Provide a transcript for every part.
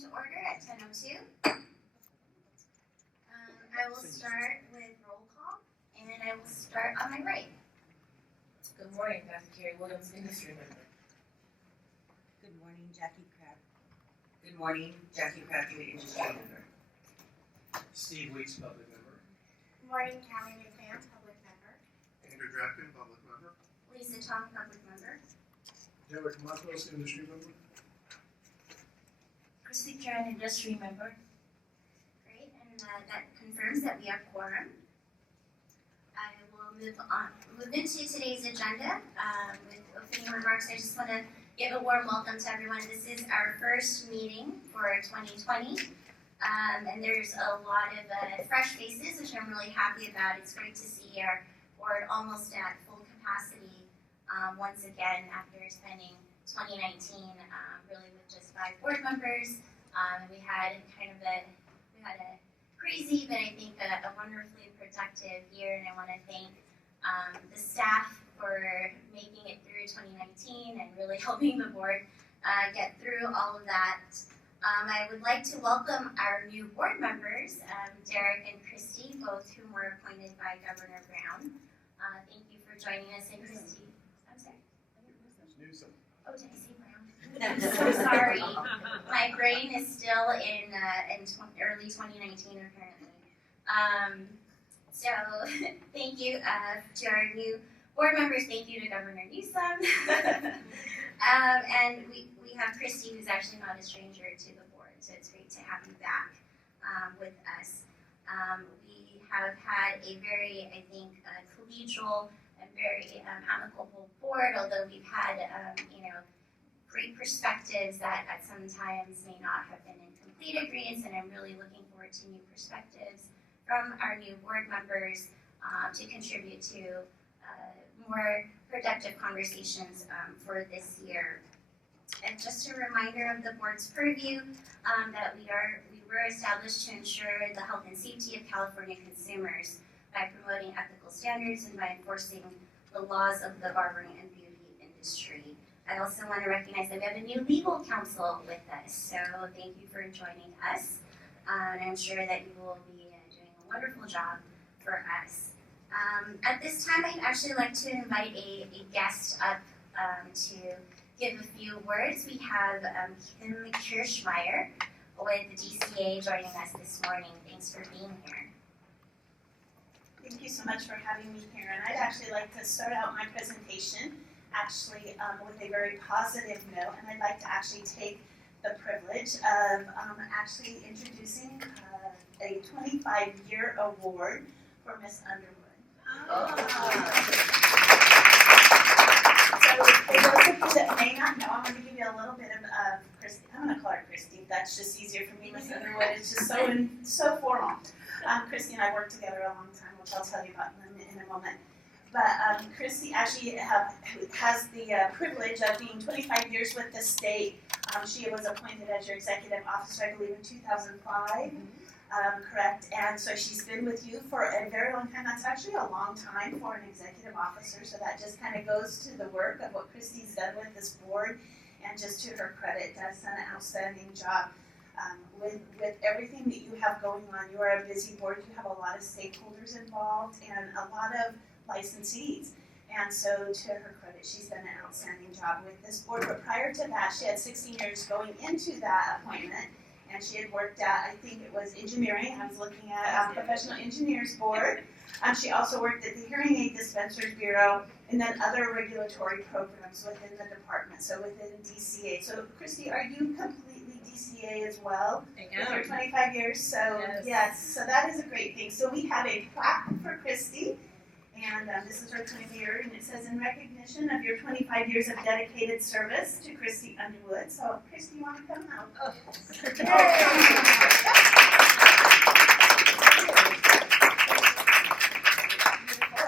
to order at 10:02. I will start with roll call, and I will start on my right. Good morning, Dr. Carrie Williams, industry member. Good morning, Jackie Crab. Good morning, Jackie Crabtree, industry member. Steve Weeks, public member. Good morning, Callie McMahon, public member. Andrew Drafton, public member. Lisa Tong, public member. Derek Matos, industry member. Christy Karen, industry member. Great, and that confirms that we have quorum. I will move into today's agenda with opening remarks. I just want to give a warm welcome to everyone. This is our first meeting for 2020, and there's a lot of fresh faces, which I'm really happy about. It's great to see our board almost at full capacity once again after spending 2019 really with just 5 board members. We had a crazy, but I think a wonderfully productive year, and I want to thank the staff for making it through 2019 and really helping the board get through all of that. I would like to welcome our new board members, Derek and Christy, both whom were appointed by Governor Brown. Thank you for joining us, and Christy. I'm sorry. Newsom. Oh, did I say Brown? I'm so sorry. My brain is still in early 2019 apparently. So thank you to our new board members. Thank you to Governor Newsom. And we have Christy, who's actually not a stranger to the board, so it's great to have you back with us. We have had a very, I think, collegial and very amicable board, although we've had, great perspectives that at some times may not have been in complete agreement, and I'm really looking forward to new perspectives from our new board members to contribute to more productive conversations for this year. And just a reminder of the board's purview that we were established to ensure the health and safety of California consumers by promoting ethical standards and by enforcing the laws of the barbering and beauty industry. I also want to recognize that we have a new legal counsel with us, so thank you for joining us. And I'm sure that you will be doing a wonderful job for us. At this time, I'd actually like to invite a guest up to give a few words. We have Kim Kirschmeyer with the DCA joining us this morning. Thanks for being here. Thank you so much for having me here. And I'd actually like to start out my presentation with a very positive note. And I'd like to actually take the privilege of actually introducing a 25-year award for Miss Underwood. So for those of you that may not know, I'm going to give you a little bit of Christy. I'm going to call her Christy. That's just easier for me. Miss Underwood is just so formal. Christy and I worked together a long time, which I'll tell you about in a moment. But Christy actually has the privilege of being 25 years with the state. She was appointed as your executive officer, I believe, in 2005. Correct, and so she's been with you for a very long time. That's actually a long time for an executive officer, so that just kind of goes to the work of what Christy's done with this board, and just to her credit, does done an outstanding job with everything that you have going on. You are a busy board, you have a lot of stakeholders involved, and a lot of licensees, and so to her credit, she's done an outstanding job with this board. But prior to that, she had 16 years going into that appointment. And she had worked at, I think it was engineering. I was looking at Professional Engineers Board. She also worked at the Hearing Aid Dispensers Bureau and then other regulatory programs within the department, so within DCA. So, Christy, are you completely DCA as well? With your 25 years? So, yes, so that is a great thing. So we have a plaque for Christy. And this is her 20th year, and it says, in recognition of your 25 years of dedicated service to Christy Underwood. So, Christy, you want to come out? Oh.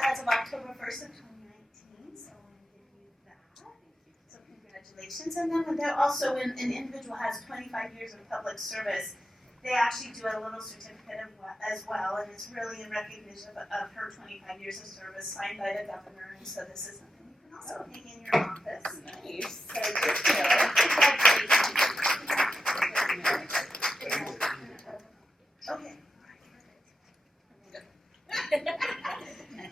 As of October 1st of 2019, so I want to give you that. So, congratulations. And then also, when an individual has 25 years of public service, they actually do a little certificate as well, and it's really in recognition of her 25 years of service signed by the governor, and so this is something you can also hang in your office. Nice. So just congratulations. Okay.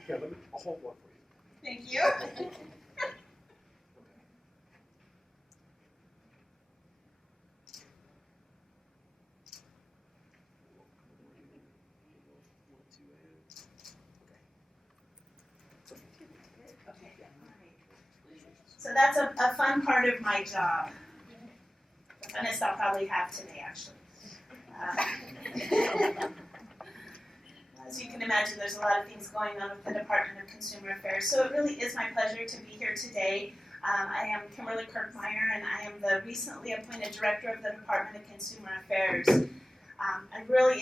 Yeah, let me, I'll hold one for you. Thank you. So that's a fun part of my job. The funnest I'll probably have today, actually. As you can imagine, there's a lot of things going on with the Department of Consumer Affairs. So it really is my pleasure to be here today. I am Kimberly Kirkmeyer, and I am the recently appointed Director of the Department of Consumer Affairs.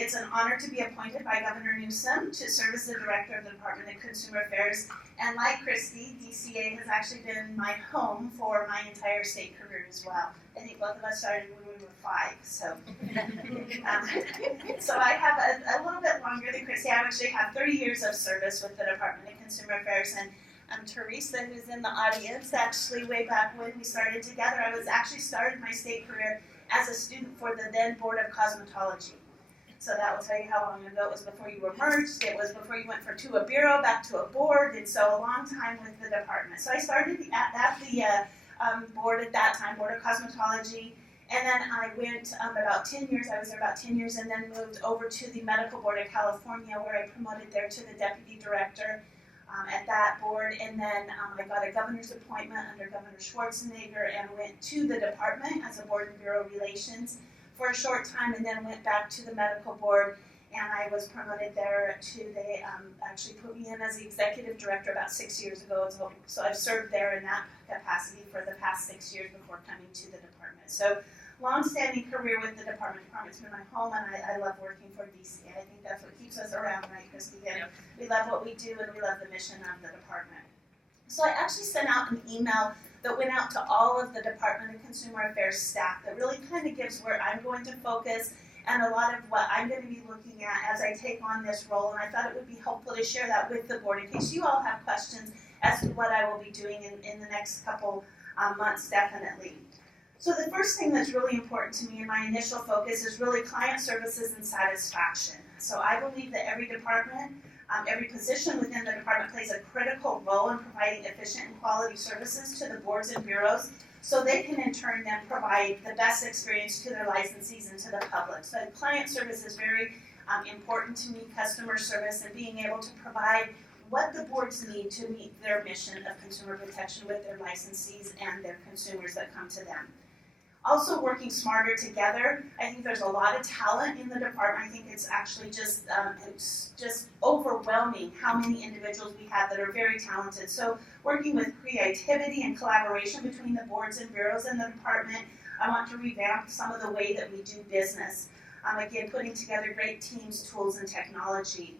It's an honor to be appointed by Governor Newsom to serve as the Director of the Department of Consumer Affairs. And like Christy, DCA has actually been my home for my entire state career as well. I think both of us started when we were 5, so. So I have a little bit longer than Christy. I actually have 30 years of service with the Department of Consumer Affairs. And Teresa, who's in the audience, actually way back when we started together, I was actually started my state career as a student for the then Board of Cosmetology. So that will tell you how long ago it was before you were merged. It was before you went to a bureau, back to a board, and so a long time with the department. So I started at the board at that time, Board of Cosmetology, and then I went about 10 years. I was there about 10 years, and then moved over to the Medical Board of California, where I promoted there to the deputy director at that board. And then I got a governor's appointment under Governor Schwarzenegger and went to the department as a board and bureau relations for a short time, and then went back to the medical board, and I was promoted there they actually put me in as the executive director about 6 years ago, so I've served there in that capacity for the past 6 years before coming to the department. So, long-standing career with the department. The department's been my home, and I love working for DCA. I think that's what keeps us around, right, Christy? And we love what we do, and we love the mission of the department. So I actually sent out an email that went out to all of the Department of Consumer Affairs staff that really kind of gives where I'm going to focus and a lot of what I'm going to be looking at as I take on this role. And I thought it would be helpful to share that with the board in case you all have questions as to what I will be doing in the next couple months, definitely. So the first thing that's really important to me in my initial focus is really client services and satisfaction. So I believe that every department, every position within the department plays a critical role in providing efficient and quality services to the boards and bureaus so they can in turn then provide the best experience to their licensees and to the public. So client service is very important to me, customer service, and being able to provide what the boards need to meet their mission of consumer protection with their licensees and their consumers that come to them. Also working smarter together. I think there's a lot of talent in the department. I think it's actually just overwhelming how many individuals we have that are very talented. So working with creativity and collaboration between the boards and bureaus in the department. I want to revamp some of the way that we do business. Again, putting together great teams, tools, and technology.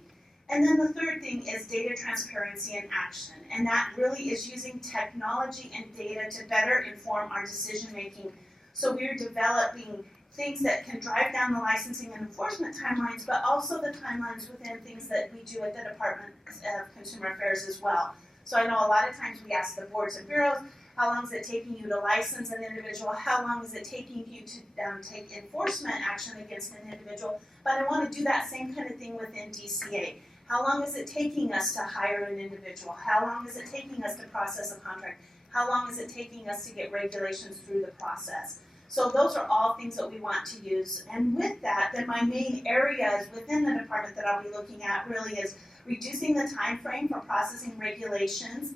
And then the third thing is data transparency and action. And that really is using technology and data to better inform our decision making. So we're developing things that can drive down the licensing and enforcement timelines, but also the timelines within things that we do at the Department of Consumer Affairs as well. So I know a lot of times we ask the boards and bureaus, how long is it taking you to license an individual? How long is it taking you to take enforcement action against an individual? But I want to do that same kind of thing within DCA. How long is it taking us to hire an individual? How long is it taking us to process a contract? How long is it taking us to get regulations through the process? So those are all things that we want to use. And with that, then my main areas within the department that I'll be looking at really is reducing the time frame for processing regulations.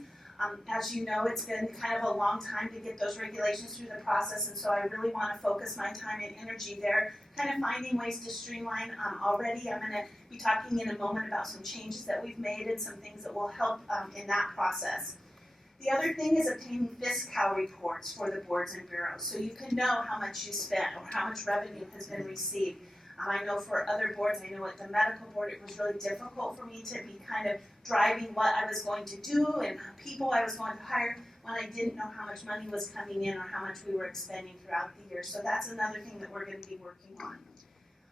As you know, it's been kind of a long time to get those regulations through the process, and so I really want to focus my time and energy there, kind of finding ways to streamline. Already I'm going to be talking in a moment about some changes that we've made and some things that will help in that process. The other thing is obtaining fiscal reports for the boards and bureaus, so you can know how much you spent or how much revenue has been received. I know for other boards, I know at the medical board, it was really difficult for me to be kind of driving what I was going to do and people I was going to hire when I didn't know how much money was coming in or how much we were expending throughout the year. So that's another thing that we're going to be working on.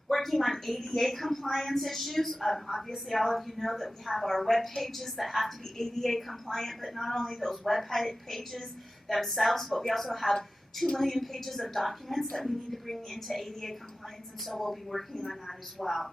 Working on ADA compliance issues. Obviously, all of you know that we have our web pages that have to be ADA compliant, but not only those web pages themselves, but we also have 2 million pages of documents that we need to bring into ADA compliance, and so we'll be working on that as well.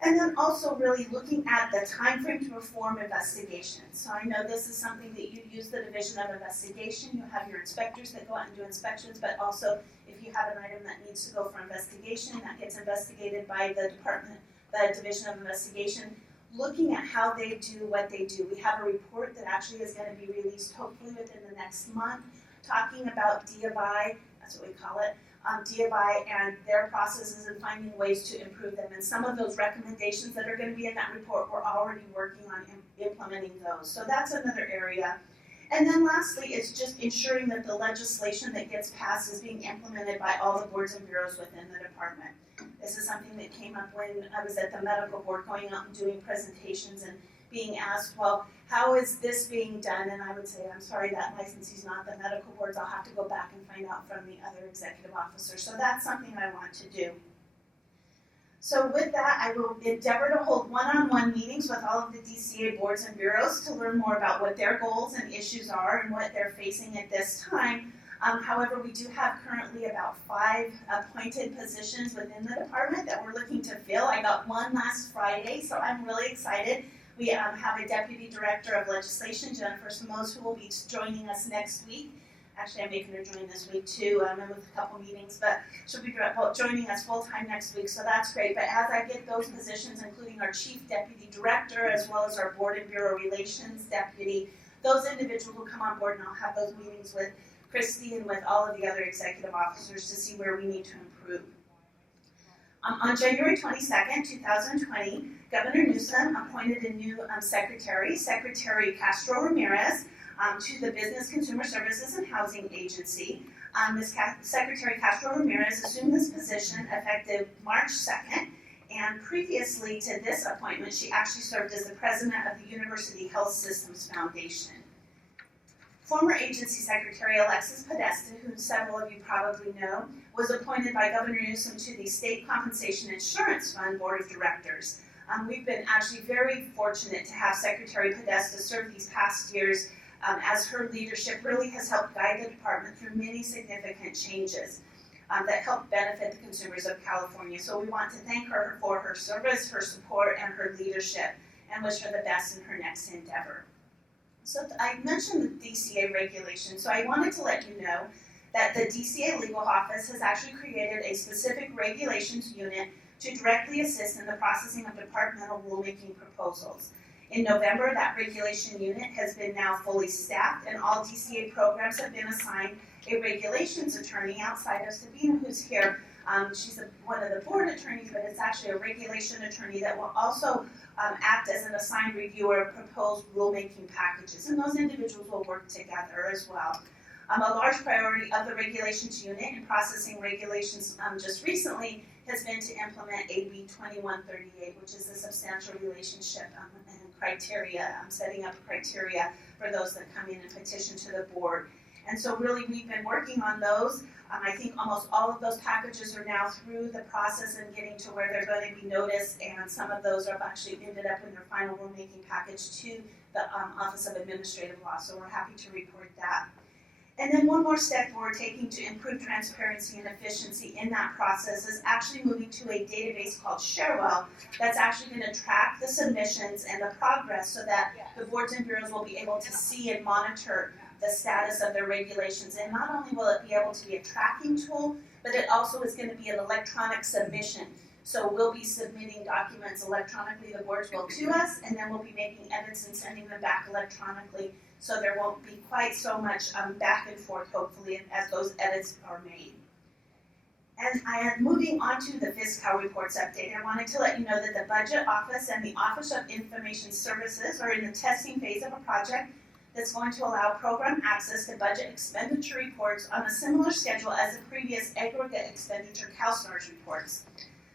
And then also really looking at the time frame to perform investigations. So I know this is something that you use the Division of Investigation. You have your inspectors that go out and do inspections, but also if you have an item that needs to go for investigation, that gets investigated by the department, the Division of Investigation, looking at how they do what they do. We have a report that actually is going to be released hopefully within the next month, talking about DFI, that's what we call it, DFI and their processes and finding ways to improve them. And some of those recommendations that are going to be in that report, we're already working on implementing those. So that's another area. And then lastly, it's just ensuring that the legislation that gets passed is being implemented by all the boards and bureaus within the department. This is something that came up when I was at the medical board going out and doing presentations and being asked, well, how is this being done? And I would say, I'm sorry, that licensee's not the medical boards. I'll have to go back and find out from the other executive officers. So that's something I want to do. So with that, I will endeavor to hold one-on-one meetings with all of the DCA boards and bureaus to learn more about what their goals and issues are and what they're facing at this time. However, we do have currently about 5 appointed positions within the department that we're looking to fill. I got one last Friday, so I'm really excited. We have a Deputy Director of Legislation, Jennifer Samos, who will be joining us next week. Actually, I'm making her join this week too, and with a couple meetings, but she'll be joining us full-time next week, so that's great. But as I get those positions, including our Chief Deputy Director, as well as our Board and Bureau Relations Deputy, those individuals will come on board, and I'll have those meetings with Christy and with all of the other executive officers to see where we need to improve. On January 22nd, 2020, Governor Newsom appointed a new secretary, Secretary Castro Ramirez, to the Business Consumer Services and Housing Agency. Secretary Castro Ramirez assumed this position effective March 2nd, and previously to this appointment, she actually served as the president of the University Health Systems Foundation. Former agency secretary Alexis Podesta, who several of you probably know, was appointed by Governor Newsom to the State Compensation Insurance Fund Board of Directors. We've been actually very fortunate to have Secretary Podesta serve these past years as her leadership really has helped guide the department through many significant changes that help benefit the consumers of California. So we want to thank her for her service, her support, and her leadership, and wish her the best in her next endeavor. So I mentioned the DCA regulation, so I wanted to let you know that the DCA Legal Office has actually created a specific regulations unit to directly assist in the processing of departmental rulemaking proposals. In November, that regulation unit has been now fully staffed, and all DCA programs have been assigned a regulations attorney outside of Sabina, who's here. She's one of the board attorneys, but it's actually a regulation attorney that will also act as an assigned reviewer of proposed rulemaking packages, and those individuals will work together as well. A large priority of the regulations unit in processing regulations just recently has been to implement AB 2138, which is the substantial relationship and criteria, setting up criteria for those that come in and petition to the board. And so really we've been working on those. I think almost all of those packages are now through the process and getting to where they're going to be noticed, and some of those have actually ended up in their final rulemaking package to the Office of Administrative Law, so we're happy to report that. And then one more step we're taking to improve transparency and efficiency in that process is actually moving to a database called Sharewell that's actually going to track the submissions and the progress so that the boards and bureaus will be able to see and monitor the status of their regulations. And not only will it be able to be a tracking tool, but it also is going to be an electronic submission. So we'll be submitting documents electronically, the boards will to us, and then we'll be making edits and sending them back electronically. So there won't be quite so much back and forth, hopefully, as those edits are made. And I am moving on to the fiscal reports update. I wanted to let you know that the Budget Office and the Office of Information Services are in the testing phase of a project that's going to allow program access to budget expenditure reports on a similar schedule as the previous aggregate expenditure CalSTARS reports.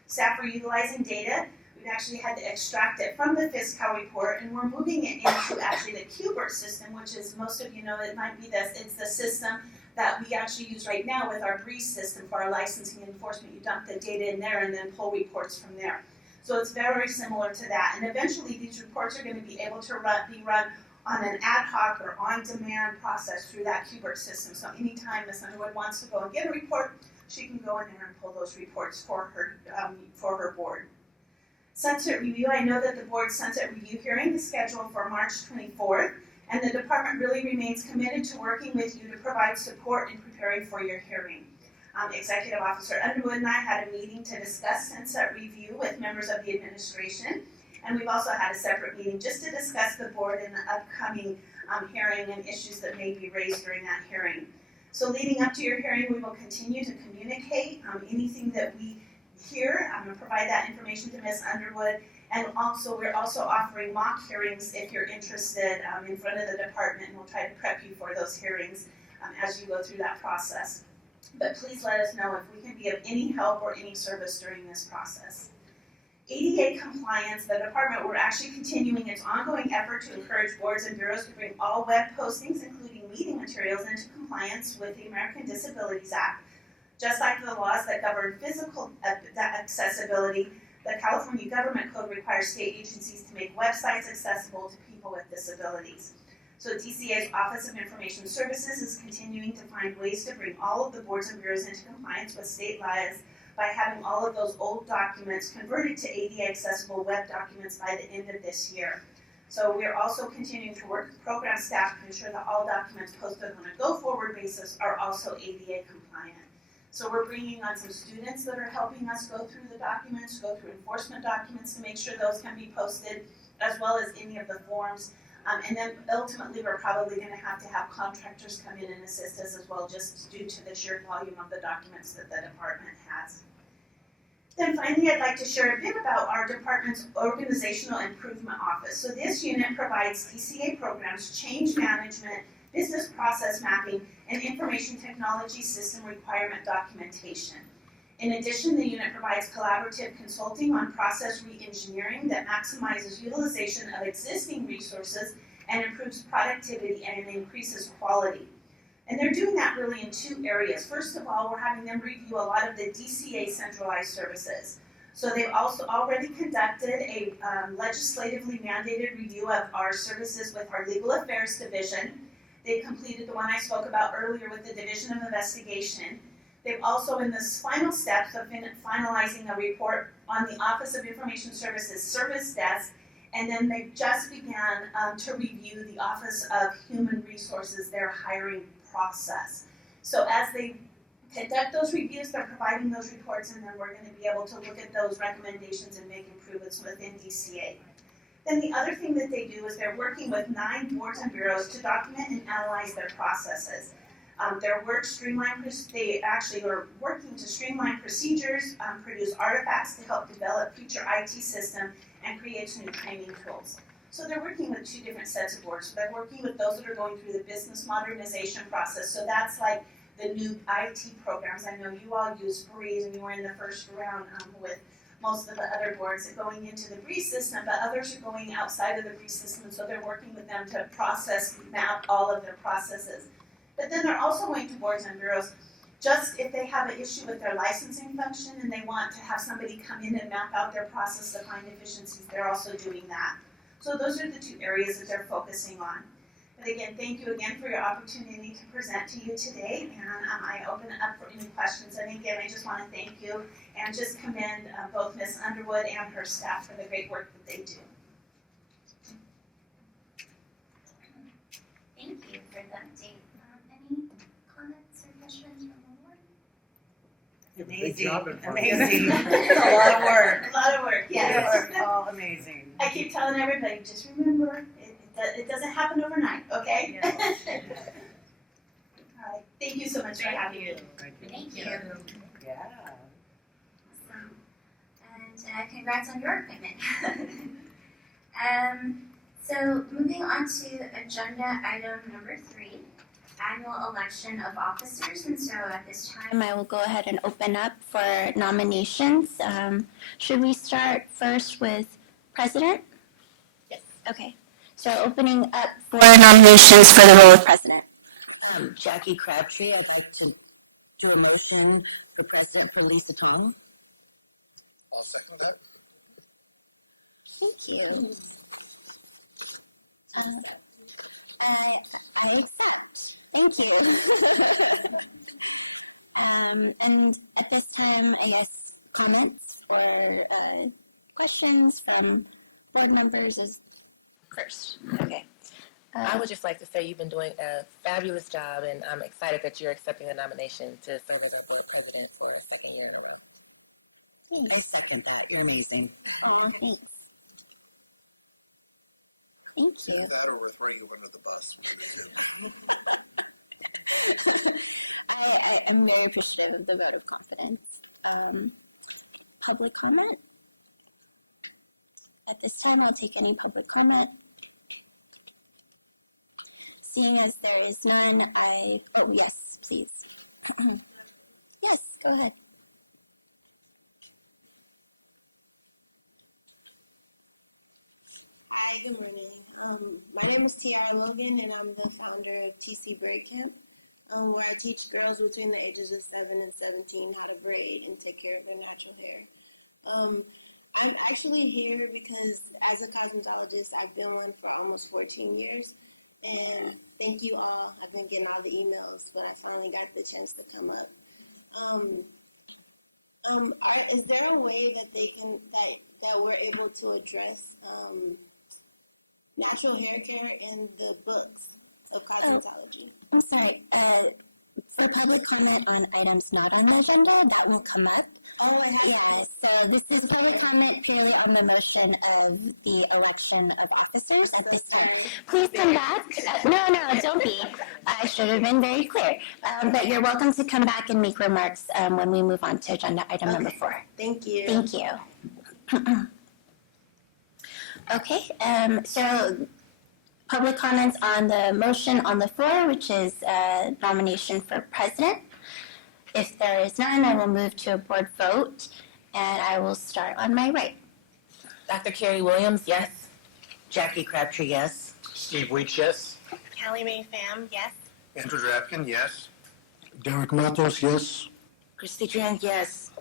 Staff are utilizing data. We've actually had to extract it from the fiscal report, and we're moving it into actually the QBERT system, which is, most of you know, it might be this. It's the system that we actually use right now with our BREEZE system for our licensing and enforcement. You dump the data in there and then pull reports from there. So it's very similar to that. And eventually these reports are going to be able to be run on an ad hoc or on-demand process through that Qbert system. So anytime Ms. Underwood wants to go and get a report, she can go in there and pull those reports for her board. Sunset review, I know that the board's sunset review hearing is scheduled for March 24th, and the department really remains committed to working with you to provide support in preparing for your hearing. Executive Officer Underwood and I had a meeting to discuss sunset review with members of the administration, and we've also had a separate meeting just to discuss the board and the upcoming hearing and issues that may be raised during that hearing. So leading up to your hearing, we will continue to communicate anything that we hear. I'm going to provide that information to Ms. Underwood, and also we're also offering mock hearings if you're interested in front of the department, and we'll try to prep you for those hearings as you go through that process. But please let us know if we can be of any help or any service during this process. ADA compliance, the department, we're actually continuing its ongoing effort to encourage boards and bureaus to bring all web postings, including meeting materials, into compliance with the American Disabilities Act. Just like the laws that govern physical accessibility, the California Government Code requires state agencies to make websites accessible to people with disabilities. So DCA's Office of Information Services is continuing to find ways to bring all of the boards and bureaus into compliance with state laws by having all of those old documents converted to ADA accessible web documents by the end of this year. So we're also continuing to work with program staff to ensure that all documents posted on a go-forward basis are also ADA compliant. So we're bringing on some students that are helping us go through the documents, go through enforcement documents to make sure those can be posted, as well as any of the forms. And then ultimately, we're probably going to have contractors come in and assist us as well, just due to the sheer volume of the documents that the department has. Then finally, I'd like to share a bit about our department's Organizational Improvement Office. So this unit provides DCA programs, change management, business process mapping, and information technology system requirement documentation. In addition, the unit provides collaborative consulting on process re-engineering that maximizes utilization of existing resources and improves productivity and increases quality. And they're doing that really in two areas. First of all, we're having them review a lot of the DCA centralized services. So they've also already conducted a legislatively mandated review of our services with our Legal Affairs Division. They completed the one I spoke about earlier with the Division of Investigation. They've also, in the final steps of finalizing a report on the Office of Information Services Service Desk, and then they just began to review the Office of Human Resources, their hiring process. So as they conduct those reviews, they're providing those reports, and then we're going to be able to look at those recommendations and make improvements within DCA. Then the other thing that they do is they're working with 9 boards and bureaus to document and analyze their processes. They actually are working to streamline procedures, produce artifacts to help develop future IT system, and create new training tools. So they're working with 2 different sets of boards. So they're working with those that are going through the business modernization process. So that's like the new IT programs. I know you all use Breeze, and you were in the first round with most of the other boards are going into the Breeze system, but others are going outside of the Breeze system, so they're working with them to map all of their processes. But then they're also going to boards and bureaus, just if they have an issue with their licensing function and they want to have somebody come in and map out their process to find efficiencies, they're also doing that. So those are the 2 areas that they're focusing on. But again, thank you again for your opportunity to present to you today, and I open it up for any questions. And again, I just want to thank you and just commend both Ms. Underwood and her staff for the great work that they do. Thank you for the update. Any comments or questions from the board? Amazing. It's a lot of work. A lot of work, yes. You are all amazing. I keep telling everybody, just remember, it doesn't happen overnight, okay? Yes. All right, thank you so much for having me. Thank you. Yeah. Awesome. And congrats on your appointment. So moving on to agenda item number 3, annual election of officers. And so at this time, I will go ahead and open up for nominations. Should we start first with president? Yes. Okay. So opening up for nominations for the role of president. Jackie Crabtree, I'd like to do a motion for president for Lisa Tong. I'll second that. Thank you. I accept. Thank you. And at this time, I guess comments or questions from board members is first. Okay. I would just like to say you've been doing a fabulous job, and I'm excited that you're accepting the nomination to serve as our board president for a second year in a row. Thanks. I second that. You're amazing. Oh, thanks. Thank you. That or we're throwing you under the bus. I'm very appreciative of the vote of confidence. Public comment? At this time, I'll take any public comment. Seeing as there is none, oh yes, please. Yes, go ahead. Hi, good morning. My name is Tiara Logan, and I'm the founder of TC Braid Camp, where I teach girls between the ages of 7 and 17 how to braid and take care of their natural hair. I'm actually here because as a cosmetologist, I've been one for almost 14 years, and thank you all. I've been getting all the emails, but I finally got the chance to come up. Is there a way that they can that we're able to address natural hair care in the books of cosmetology? I'm sorry. For public comment on items not on the agenda, that will come up. Oh, Yeah, so this is public comment purely on the motion of the election of officers at this time. Please come back. No, don't be. I should have been very clear. But you're welcome to come back and make remarks when we move on to agenda item number 4. Thank you. Thank you. Okay, so public comments on the motion on the floor, which is nomination for president. If there is none, I will move to a board vote, and I will start on my right. Dr. Carrie Williams, yes. Jackie Crabtree, yes. Steve Weeks, yes. Callie Mae Pham, yes. Andrew Drapkin, yes. Derek Matos, yes. Christy Tran, yes.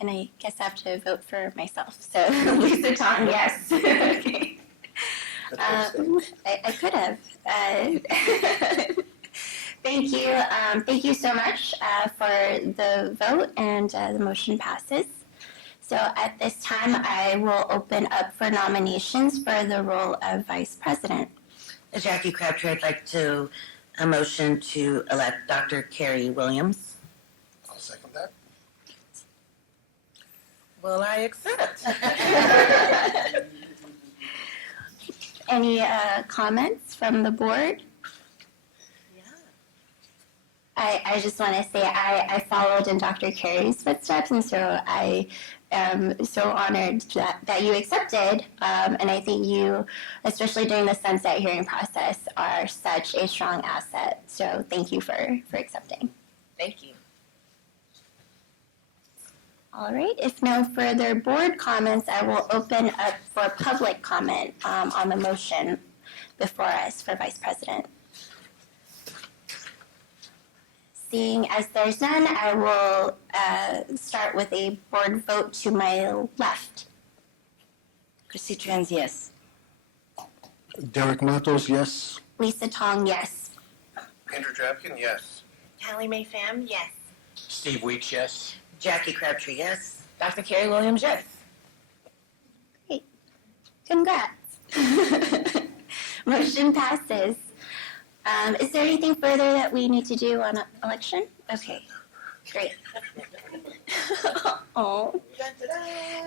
And I guess I have to vote for myself. So Lisa Tong, yes. Okay. I could have. Thank you. Thank you so much for the vote, and the motion passes. So at this time, I will open up for nominations for the role of vice president. Jackie Crabtree, I'd like to a motion to elect Dr. Carrie Williams. I'll second that. Well, I accept. Any comments from the board? I just want to say I followed in Dr. Carey's footsteps, and so I am so honored that you accepted. And I think you, especially during the sunset hearing process, are such a strong asset. So thank you for accepting. Thank you. All right. If no further board comments, I will open up for public comment on the motion before us for vice president. Seeing as there's none, I will start with a board vote to my left. Christy Trans, yes. Derek Matos, yes. Lisa Tong, yes. Andrew Drapkin, yes. Callie Mae Pham, yes. Steve Weeks, yes. Jackie Crabtree, yes. Dr. Carrie Williams, yes. Congrats. Motion passes. Is there anything further that we need to do on election? Okay, great. Oh,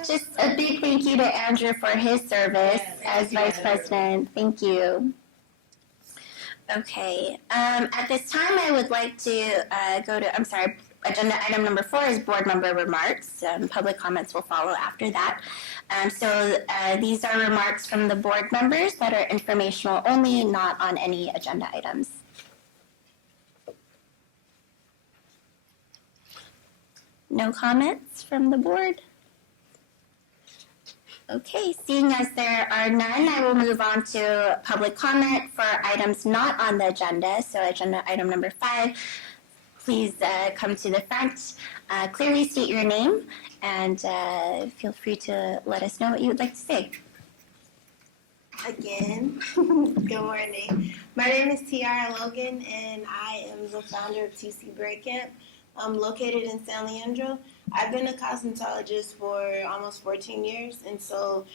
just a big thank you to Andrew for his service as vice president. Thank you. Okay, at this time I would like to go to, agenda item number 4 is board member remarks. Public comments will follow after that. So these are remarks from the board members that are informational only, not on any agenda items. No comments from the board? Okay, seeing as there are none, I will move on to public comment for items not on the agenda. So agenda item number 5. Please come to the front, clearly state your name, and feel free to let us know what you would like to say. Again, good Good morning. My name is Tiara Logan, and I am the founder of TC Break Camp. I'm located in San Leandro. I've been a cosmetologist for almost 14 years, and so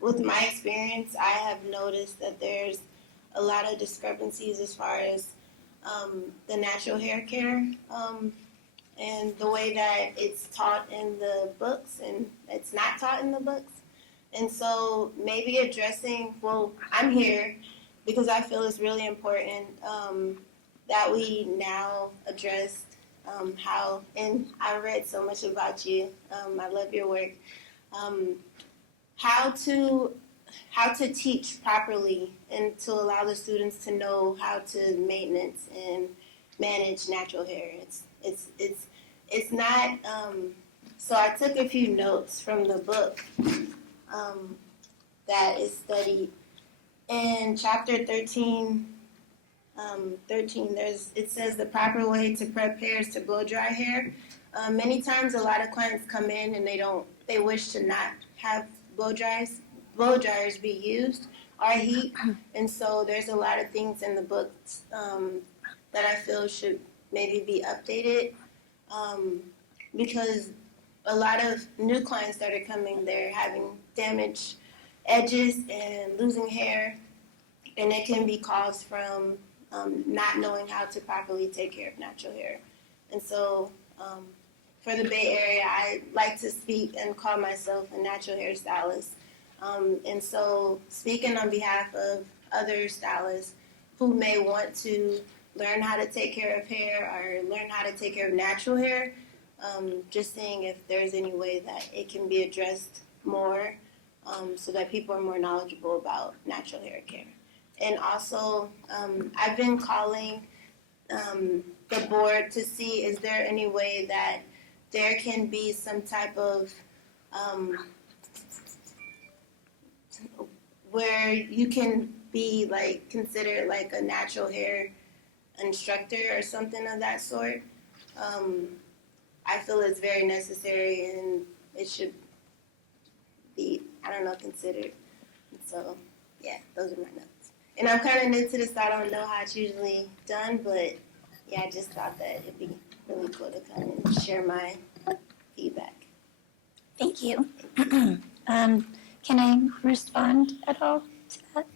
with my experience, I have noticed that there's a lot of discrepancies as far as the natural hair care and the way that it's taught in the books and it's not taught in the books. And so maybe addressing, well, I'm here because I feel it's really important that we now address how, and I read so much about you, I love your work, how to teach properly and to allow the students to know how to maintenance and manage natural hair. It's not, so I took a few notes from the book that is studied. In chapter 13, it says the proper way to prep hair is to blow dry hair. Many times a lot of clients come in and they wish to not have blow dryers be used or heat, and so there's a lot of things in the books that I feel should maybe be updated because a lot of new clients that are coming, they're having damaged edges and losing hair, and it can be caused from not knowing how to properly take care of natural hair. And so for the Bay Area, I like to speak and call myself a natural hair stylist. And so speaking on behalf of other stylists who may want to learn how to take care of hair or learn how to take care of natural hair, just seeing if there's any way that it can be addressed more so that people are more knowledgeable about natural hair care. And also, I've been calling the board to see is there any way that there can be some type of where you can be like considered like a natural hair instructor or something of that sort. I feel it's very necessary and it should be, considered. So, yeah, those are my notes. And I'm kind of new to this, so I don't know how it's usually done, but yeah, I just thought that it'd be really cool to come and share my feedback. Thank you. Can I respond at all to that?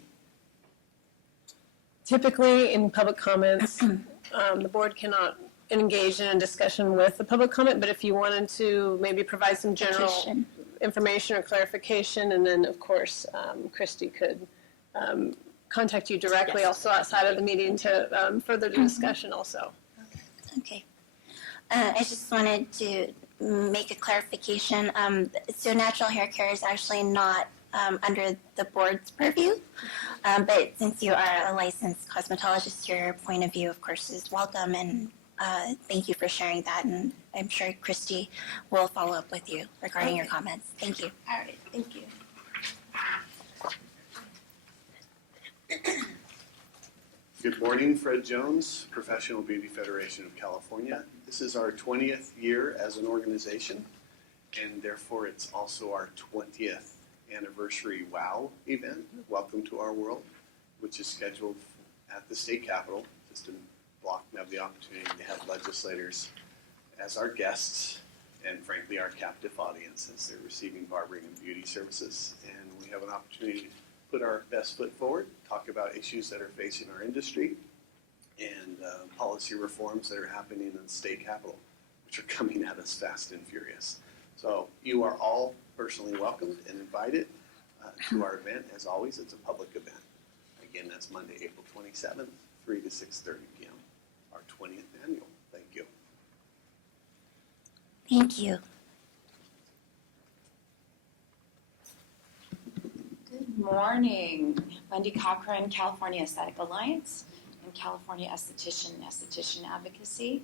Typically, in public comments, the board cannot engage in a discussion with the public comment, but if you wanted to maybe provide some general information or clarification, and then, of course, Christy could contact you directly also outside of the meeting to further the discussion also. Okay. I just wanted to make a clarification. So natural hair care is actually not under the board's purview, but since you are a licensed cosmetologist, your point of view, of course, is welcome, and thank you for sharing that, and I'm sure Christy will follow up with you regarding your comments. Thank you. All right, thank you. Good morning, Fred Jones, Professional Beauty Federation of California. This is our 20th year as an organization, and therefore it's also our 20th anniversary WOW event, Welcome to Our World, which is scheduled at the state capitol. Just a block, we have the opportunity to have legislators as our guests, and frankly our captive audience as they're receiving barbering and beauty services. And we have an opportunity to put our best foot forward, talk about issues that are facing our industry, and policy reforms that are happening in the state capitol, which are coming at us fast and furious. So you are all personally welcomed and invited to our event. As always, it's a public event. Again, that's Monday, April 27th, 3 to 6:30 p.m., our 20th annual. Thank you. Thank you. Good morning. Wendy Cochran, California Aesthetic Alliance, and California Esthetician Advocacy.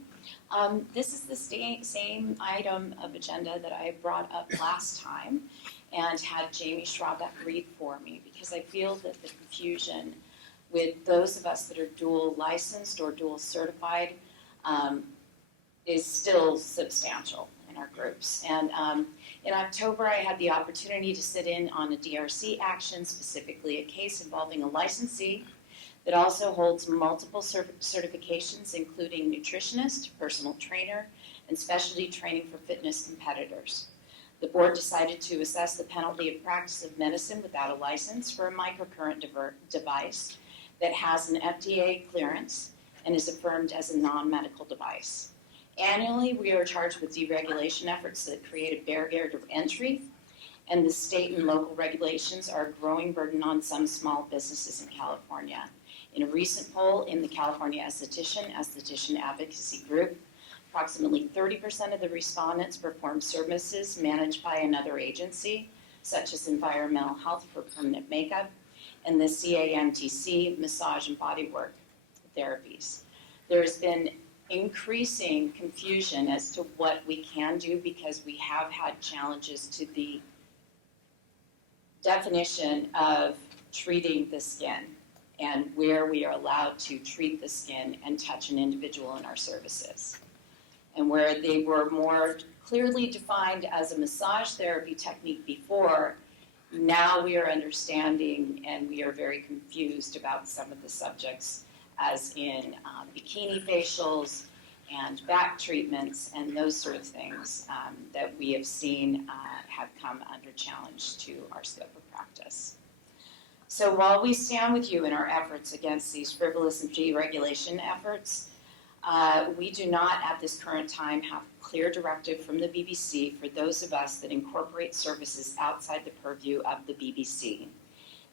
This is the same item of agenda that I brought up last time and had Jamie Schrabeck read for me, because I feel that the confusion with those of us that are dual licensed or dual certified is still substantial. in our groups. And in October, I had the opportunity to sit in on a DRC action, specifically a case involving a licensee that also holds multiple certifications, including nutritionist, personal trainer, and specialty training for fitness competitors. The board decided to assess the penalty of practice of medicine without a license for a microcurrent device that has an FDA clearance and is affirmed as a non-medical device. Annually, we are charged with deregulation efforts that create a barrier to entry, and the state and local regulations are a growing burden on some small businesses in California. In a recent poll in the California Esthetician Advocacy Group, approximately 30% of the respondents perform services managed by another agency, such as environmental health for permanent makeup, and the CAMTC massage and bodywork therapies. There has been increasing confusion as to what we can do because we have had challenges to the definition of treating the skin and where we are allowed to treat the skin and touch an individual in our services. And where they were more clearly defined as a massage therapy technique before, now we are understanding and we are very confused about some of the subjects, as in bikini facials and back treatments and those sort of things that we have seen have come under challenge to our scope of practice. So while we stand with you in our efforts against these frivolous and deregulation efforts, we do not at this current time have clear directive from the BBC for those of us that incorporate services outside the purview of the BBC.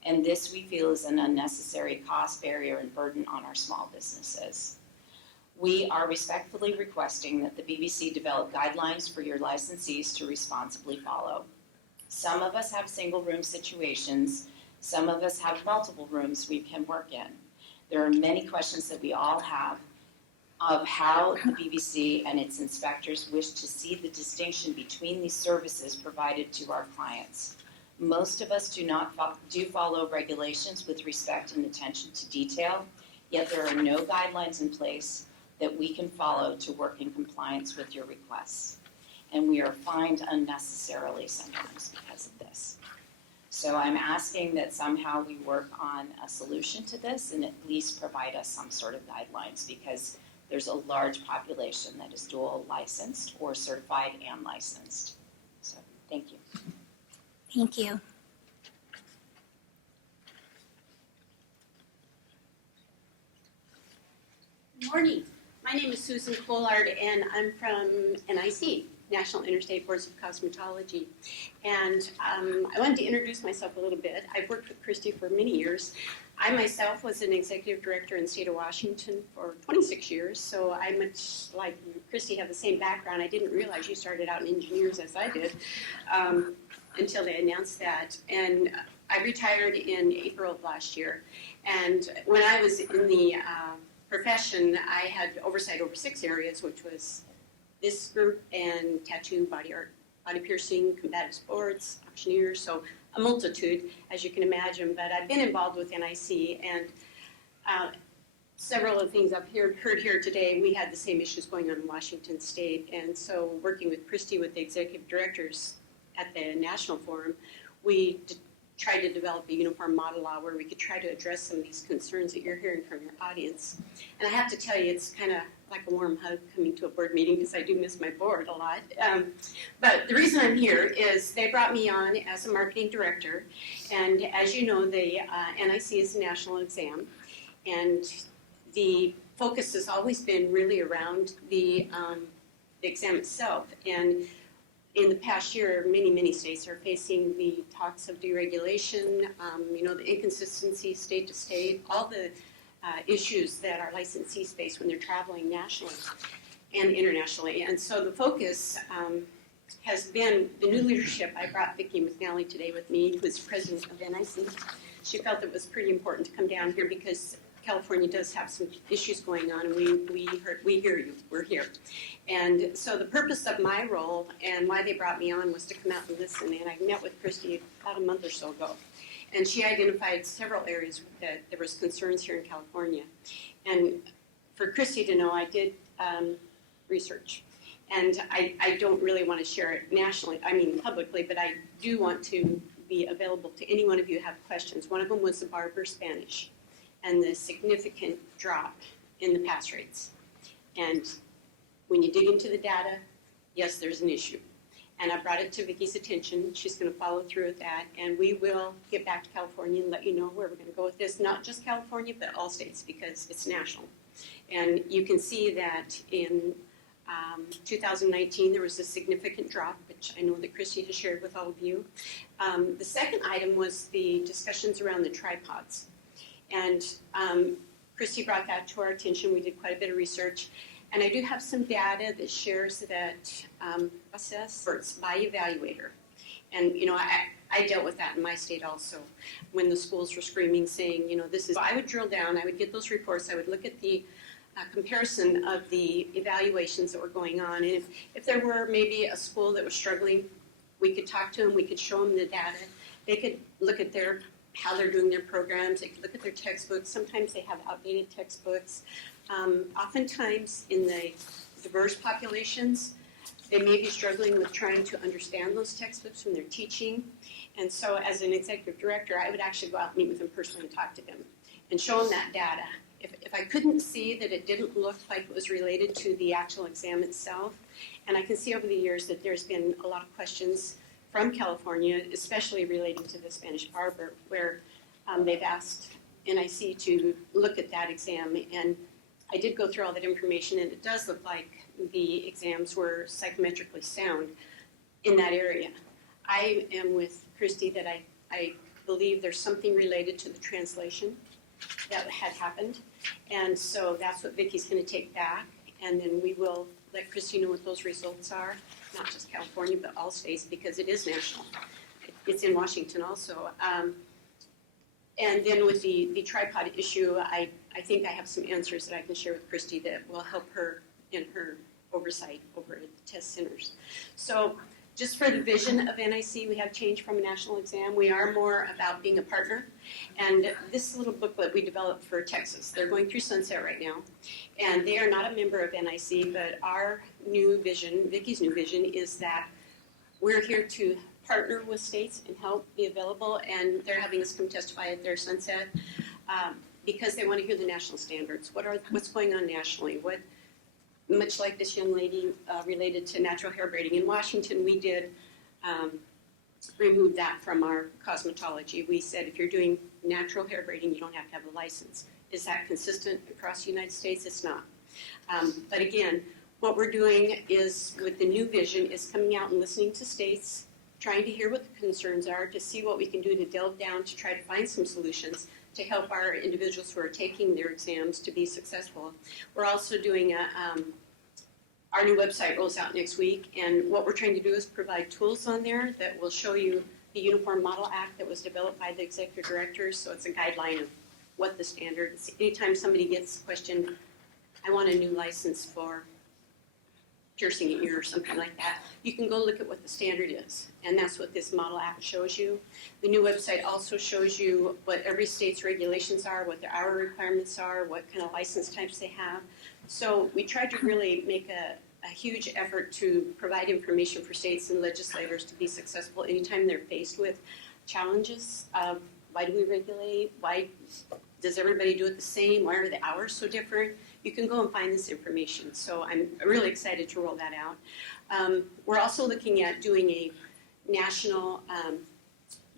And this we feel is an unnecessary cost barrier and burden on our small businesses. We are respectfully requesting that the BBC develop guidelines for your licensees to responsibly follow. Some of us have single room situations. Some of us have multiple rooms we can work in. There are many questions that we all have of how the BBC and its inspectors wish to see the distinction between these services provided to our clients. Most of us do follow regulations with respect and attention to detail, yet there are no guidelines in place that we can follow to work in compliance with your requests. And we are fined unnecessarily sometimes because of this. So I'm asking that somehow we work on a solution to this and at least provide us some sort of guidelines, because there's a large population that is dual licensed or certified and licensed. So thank you. Thank you. Good morning. My name is Susan Collard, and I'm from NIC, National Interstate Boards of Cosmetology. And I wanted to introduce myself a little bit. I've worked with Christy for many years. I myself was an executive director in the state of Washington for 26 years, so I much like Christy have the same background. I didn't realize you started out in engineers as I did until they announced that. And I retired in April of last year. And when I was in the profession, I had oversight over 6 areas, which was this group and tattoo, body art, body piercing, combative sports, auctioneers, so a multitude, as you can imagine. But I've been involved with NIC, and several of the things I've heard here today, we had the same issues going on in Washington State. And so working with Christy, with the executive directors at the national forum, we tried to develop a uniform model law where we could try to address some of these concerns that you're hearing from your audience. And I have to tell you, it's kind of like a warm hug coming to a board meeting, because I do miss my board a lot. But the reason I'm here is they brought me on as a marketing director. And as you know, the NIC is a national exam. And the focus has always been really around the exam itself. And in the past year, many states are facing the talks of deregulation, the inconsistency state to state, all the issues that our licensees face when they're traveling nationally and internationally. And so the focus has been the new leadership. I brought Vicki McNally today with me, who is president of NIC. She felt it was pretty important to come down here because California does have some issues going on, and we hear you. We're here. And so the purpose of my role and why they brought me on was to come out and listen. And I met with Christy about a month or so ago, and she identified several areas that there was concerns here in California. And for Christy to know, I did research. And I don't really want to share it nationally, publicly, but I do want to be available to any one of you who have questions. One of them was the Barber Spanish and the significant drop in the pass rates. And when you dig into the data, yes, there's an issue. And I brought it to Vicky's attention. She's going to follow through with that. And we will get back to California and let you know where we're going to go with this. Not just California, but all states, because it's national. And you can see that in 2019, there was a significant drop, which I know that Christy has shared with all of you. The second item was the discussions around the tripods. And Christy brought that to our attention. We did quite a bit of research. And I do have some data that shares that process by evaluator. And, I dealt with that in my state also when the schools were screaming, saying, I would drill down, I would get those reports, I would look at the comparison of the evaluations that were going on. And if there were maybe a school that was struggling, we could talk to them, we could show them the data. They could look at how they're doing their programs, they could look at their textbooks. Sometimes they have outdated textbooks. Oftentimes in the diverse populations, they may be struggling with trying to understand those textbooks when they're teaching. And so as an executive director, I would actually go out and meet with them personally and talk to them and show them that data. If I couldn't see that it didn't look like it was related to the actual exam itself, and I can see over the years that there's been a lot of questions from California, especially relating to the Spanish barber, where they've asked NIC to look at that exam. And I did go through all that information, and it does look like the exams were psychometrically sound in that area. I am with Christy that I believe there's something related to the translation that had happened. And so that's what Vicky's going to take back. And then we will let Christy know what those results are, not just California, but all states, because it is national. It's in Washington also. And then with the tripod issue, I think I have some answers that I can share with Christy that will help her in her oversight over at the test centers. So just for the vision of NIC, we have changed from a national exam. We are more about being a partner. And this little booklet we developed for Texas, they're going through Sunset right now. And they are not a member of NIC, but our new vision, Vicky's new vision, is that we're here to partner with states and help be available. And they're having us come testify at their Sunset because they want to hear the national standards. What's going on nationally? Much like this young lady related to natural hair braiding in Washington, we did remove that from our cosmetology. We said if you're doing natural hair braiding, you don't have to have a license. Is that consistent across the United States? It's not. But again, what we're doing is, with the new vision, is coming out and listening to states, trying to hear what the concerns are, to see what we can do to delve down to try to find some solutions to help our individuals who are taking their exams to be successful. We're also doing our new website rolls out next week, and what we're trying to do is provide tools on there that will show you the Uniform Model Act that was developed by the executive directors, so it's a guideline of what the standards. Anytime somebody gets questioned, I want a new license for piercing an ear or something like that, you can go look at what the standard is, and that's what this Model Act shows you. The new website also shows you what every state's regulations are, what their hour requirements are, what kind of license types they have. So we tried to really make a huge effort to provide information for states and legislators to be successful anytime they're faced with challenges of why do we regulate, why does everybody do it the same, why are the hours so different? You can go and find this information. So I'm really excited to roll that out. We're also looking at doing a national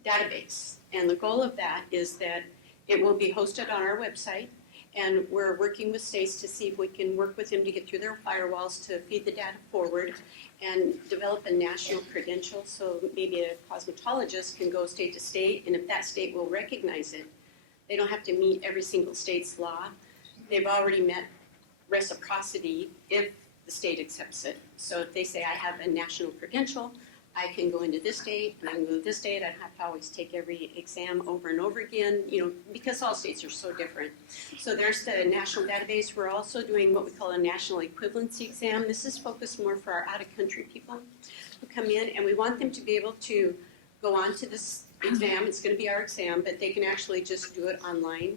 database. And the goal of that is that it will be hosted on our website. And we're working with states to see if we can work with them to get through their firewalls to feed the data forward and develop a national credential. So maybe a cosmetologist can go state to state, and if that state will recognize it, they don't have to meet every single state's law. They've already met reciprocity if the state accepts it. So if they say, I have a national credential, I can go into this state, and I can go to this state. I don't have to always take every exam over and over again, because all states are so different. So there's the national database. We're also doing what we call a national equivalency exam. This is focused more for our out-of-country people who come in, and we want them to be able to go on to this exam. It's going to be our exam, but they can actually just do it online,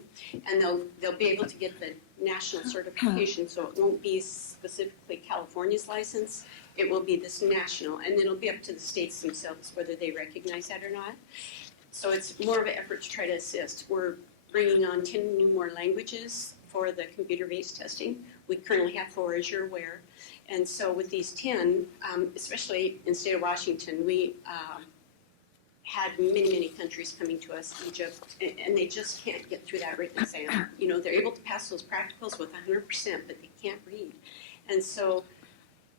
and they'll be able to get the national certification, so it won't be specifically California's license. it will be this national, and it'll be up to the states themselves whether they recognize that or not. So it's more of an effort to try to assist. We're bringing on 10 new more languages for the computer-based testing. We currently have 4, as you're aware. And so with these 10, especially in the state of Washington, we had many countries coming to us, Egypt, and they just can't get through that written exam. You know, they're able to pass those practicals with 100%, but they can't read. And so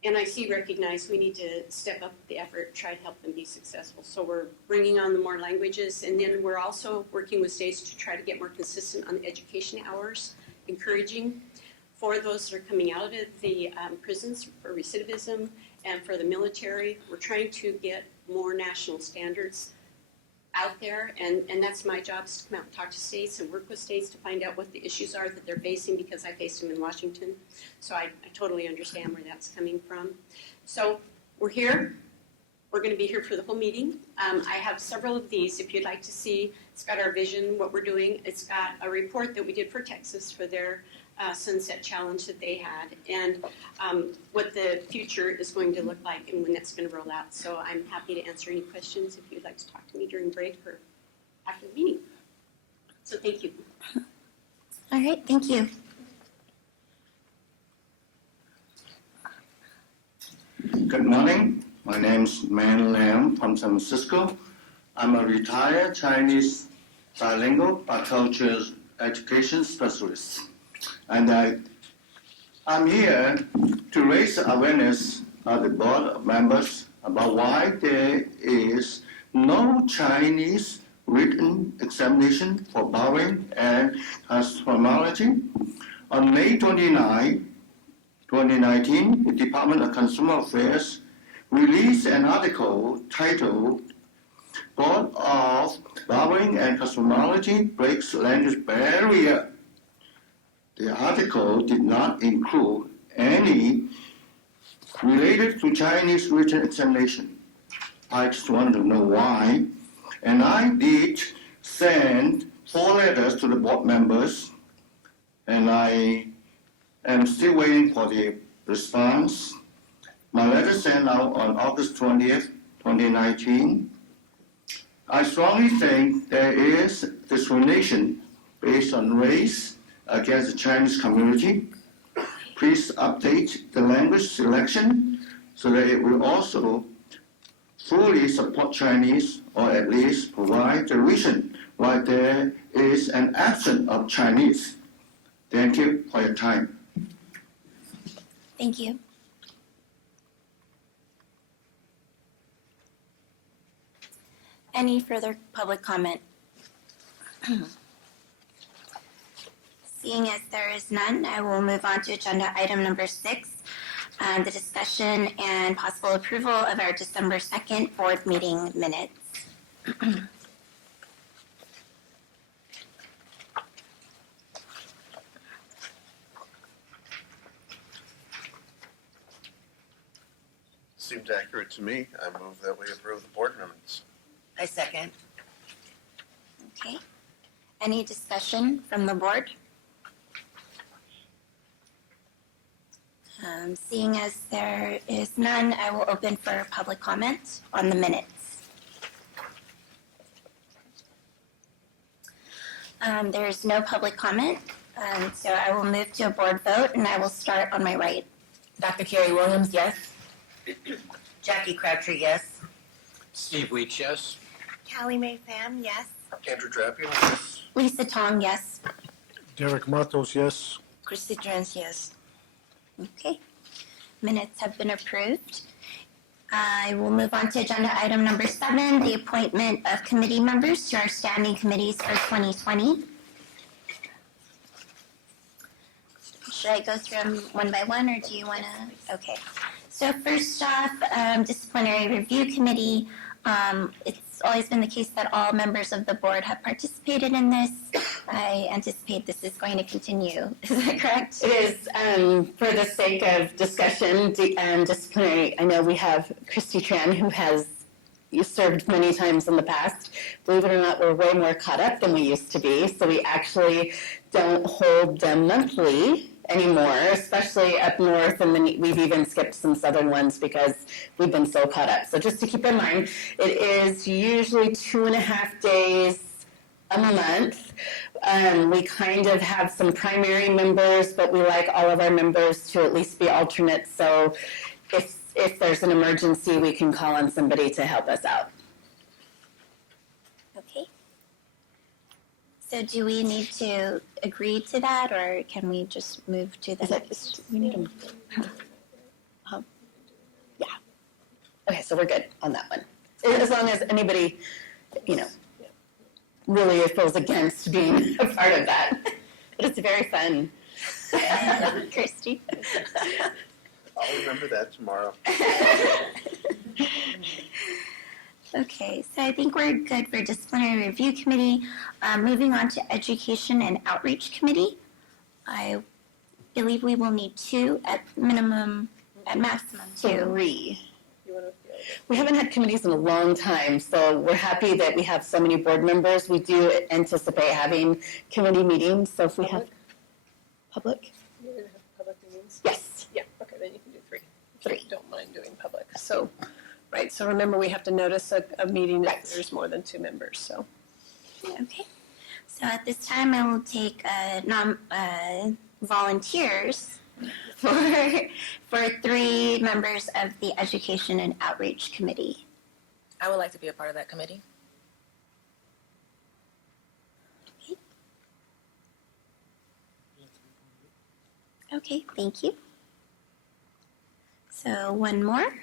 NIC recognized we need to step up the effort, try to help them be successful. So we're bringing on the more languages, and then we're also working with states to try to get more consistent on the education hours, encouraging for those that are coming out of the prisons for recidivism and for the military. We're trying to get more national standards out there, and that's my job, is to come out and talk to states and work with states to find out what the issues are that they're facing, because I faced them in Washington. So I totally understand where that's coming from. So we're here. We're going to be here for the whole meeting. I have several of these if you'd like to see. It's got our vision, what we're doing. It's got a report that we did for Texas for their Sunset Challenge that they had, and what the future is going to look like and when that's going to roll out. So I'm happy to answer any questions if you'd like to talk to me during break or after the meeting. So thank you. All right, thank you. Good morning. My name is Man Lam from San Francisco. I'm a retired Chinese bilingual bicultural education specialist. And I'm here to raise awareness of the board members about why there is no Chinese written examination for barbering and cosmetology. On May 29, 2019, the Department of Consumer Affairs released an article titled "Board of Barbering and Cosmetology Breaks Language Barrier." The article did not include any related to Chinese written examination. I just wanted to know why. And I did send 4 letters to the board members, and I am still waiting for the response. My letter sent out on August 20th, 2019. I strongly think there is discrimination based on race against the Chinese community. Please update the language selection so that it will also fully support Chinese, or at least provide the reason why there is an absence of Chinese. Thank you for your time. Thank you. Any further public comment? Seeing as there is none, I will move on to agenda item number 6, the discussion and possible approval of our December 2nd board meeting minutes. Seems accurate to me. I move that we approve the board minutes. I second. Okay. Any discussion from the board? Seeing as there is none, I will open for public comment on the minutes. There is no public comment, so I will move to a board vote, and I will start on my right. Dr. Carrie Williams, yes. Jackie Crabtree, yes. Steve Weeks, yes. Callie Mae Pham, yes. Andrew Drapion, yes. Lisa Tong, yes. Derek Matos, yes. Christy Trans, yes. Okay. Minutes have been approved. I will move on to agenda item number 7, the appointment of committee members to our standing committees for 2020. Should I go through them one by one, or do you want to? Okay. So first off, disciplinary review committee. It's always been the case that all members of the board have participated in this. I anticipate this is going to continue. Is that correct? It is. For the sake of discussion, disciplinary, I know we have Christy Tran, who has served many times in the past. Believe it or not, we're way more caught up than we used to be, so we actually don't hold them monthly anymore, especially up north, and then we've even skipped some southern ones because we've been so caught up. So just to keep in mind, it is usually 2.5 days a month. We kind of have some primary members, but we like all of our members to at least be alternates. So if there's an emergency, we can call on somebody to help us out. Okay. So do we need to agree to that, or can we just move to the next? We need to. Yeah. Okay, so we're good on that one. As long as anybody, really feels against being a part of that. But it's very fun. Christy. I'll remember that tomorrow. Okay, so I think we're good for disciplinary review committee. Moving on to education and outreach committee. I believe we will need 2 at maximum 2. 3. We haven't had committees in a long time, so we're happy that we have so many board members. We do anticipate having committee meetings, so if we have public. You're going to have public meetings? Yes. Yeah, okay, then you can do 3. 3. Don't mind doing public. So, right, so remember we have to notice a meeting if there's more than 2 members, so. Okay, so at this time I will take volunteers for 3 members of the education and outreach committee. I would like to be a part of that committee. Okay, thank you. So one more.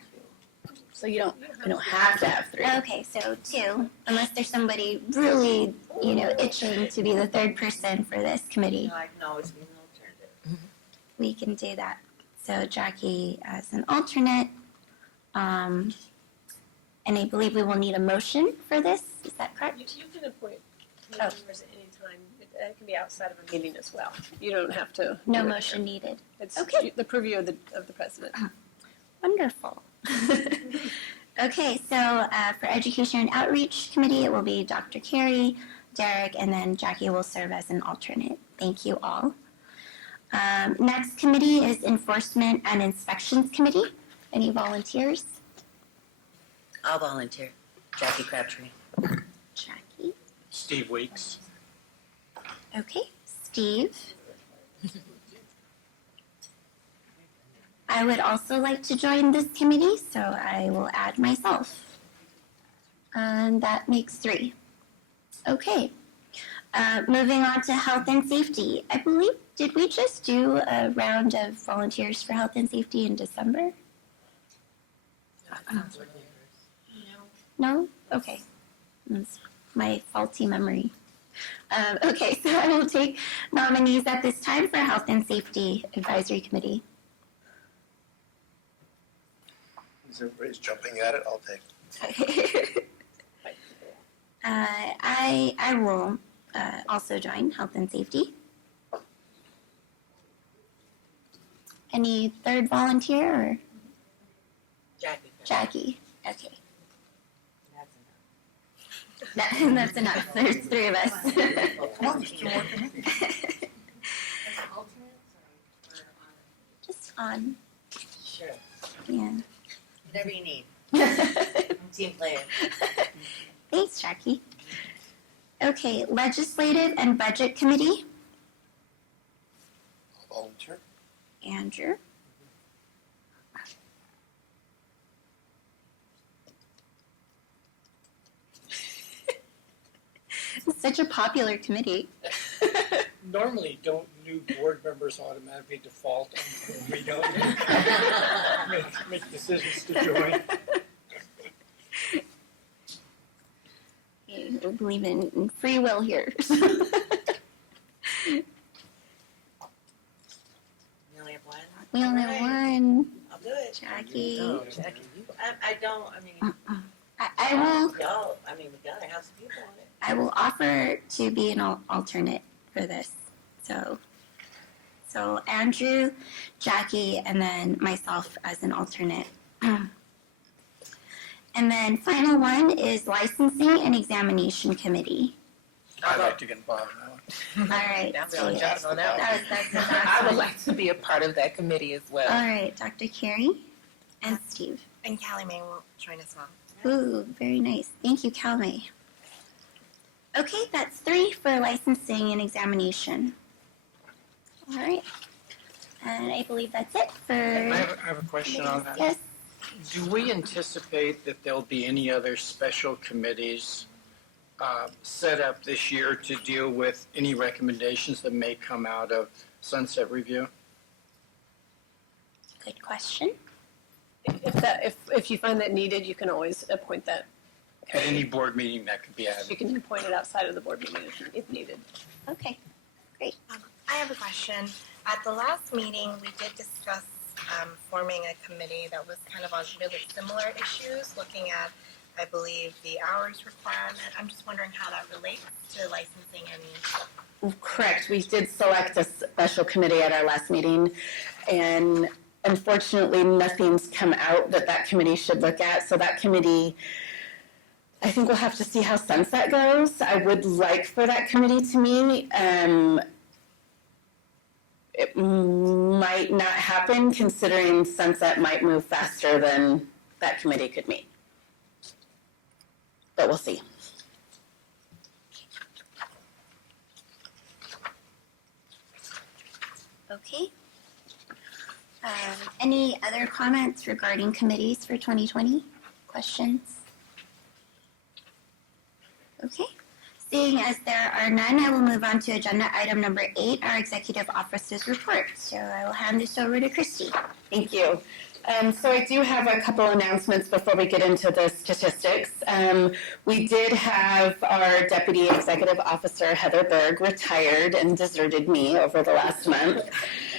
So you don't have to have 3. Okay, so 2, unless there's somebody really, itching to be the 3rd person for this committee. I can always be an alternative. We can do that. So Jackie as an alternate. And I believe we will need a motion for this. Is that correct? You can appoint members at any time. It can be outside of a meeting as well. You don't have to. No motion needed. It's Okay. the purview of the president. Wonderful. Okay, so for Education and Outreach Committee, it will be Dr. Carey, Derek, and then Jackie will serve as an alternate. Thank you all. Next committee is Enforcement and Inspections Committee. Any volunteers? I'll volunteer. Jackie Crabtree. Jackie. Steve Weeks. Okay, Steve. I would also like to join this committee, so I will add myself. And that makes 3. Okay. Moving on to health and safety. I believe, did we just do a round of volunteers for health and safety in December? No? Okay. That's my faulty memory. Okay, so I will take nominees at this time for Health and Safety Advisory Committee. As everybody's jumping at it, I'll take. I will also join Health and Safety. Any 3rd volunteer? Or? Jackie. Okay. That's enough. There's 3 of us. Just on. Sure. Yeah. Whatever you need. I'm a team player. Thanks, Jackie. Okay, Legislative and Budget Committee. Volunteer. Andrew. It's such a popular committee. Normally, don't new board members automatically default and we don't make decisions to join? We believe in free will here. You only have 1? We only have 1. I'll do it. Jackie. No, Jackie, I don't, I will. We gotta have some people on it. I will offer to be an alternate for this. So Andrew, Jackie, and then myself as an alternate. And then final one is Licensing and Examination Committee. I'd like to get involved in that one. All right. Now we're on John on that one. That's I would like to be a part of that committee as well. All right, Dr. Carey and Steve. And Callie May will join as well. Ooh, very nice. Thank you, Calme. Okay, that's 3 for licensing and examination. All right. And I believe that's it for... I have a question on that. Yes. Do we anticipate that there'll be any other special committees set up this year to deal with any recommendations that may come out of Sunset Review? Good question. If you find that needed, you can always appoint that. At any board meeting that could be added. You can appoint it outside of the board meeting if needed. Okay, great. I have a question. At the last meeting, we did discuss forming a committee that was kind of on really similar issues, looking at, I believe, the hours requirement. I'm just wondering how that relates to licensing and... Correct. We did select a special committee at our last meeting, and unfortunately, nothing's come out that committee should look at. So that committee, I think we'll have to see how Sunset goes. I would like for that committee to meet. It might not happen considering Sunset might move faster than that committee could meet. But we'll see. Okay. Any other comments regarding committees for 2020? Questions? Okay. Seeing as there are none, I will move on to agenda item number 8, our executive officer's report. So I will hand this over to Christy. Thank you. So I do have a couple announcements before we get into the statistics. We did have our Deputy Executive Officer, Heather Berg, retired and deserted me over the last month.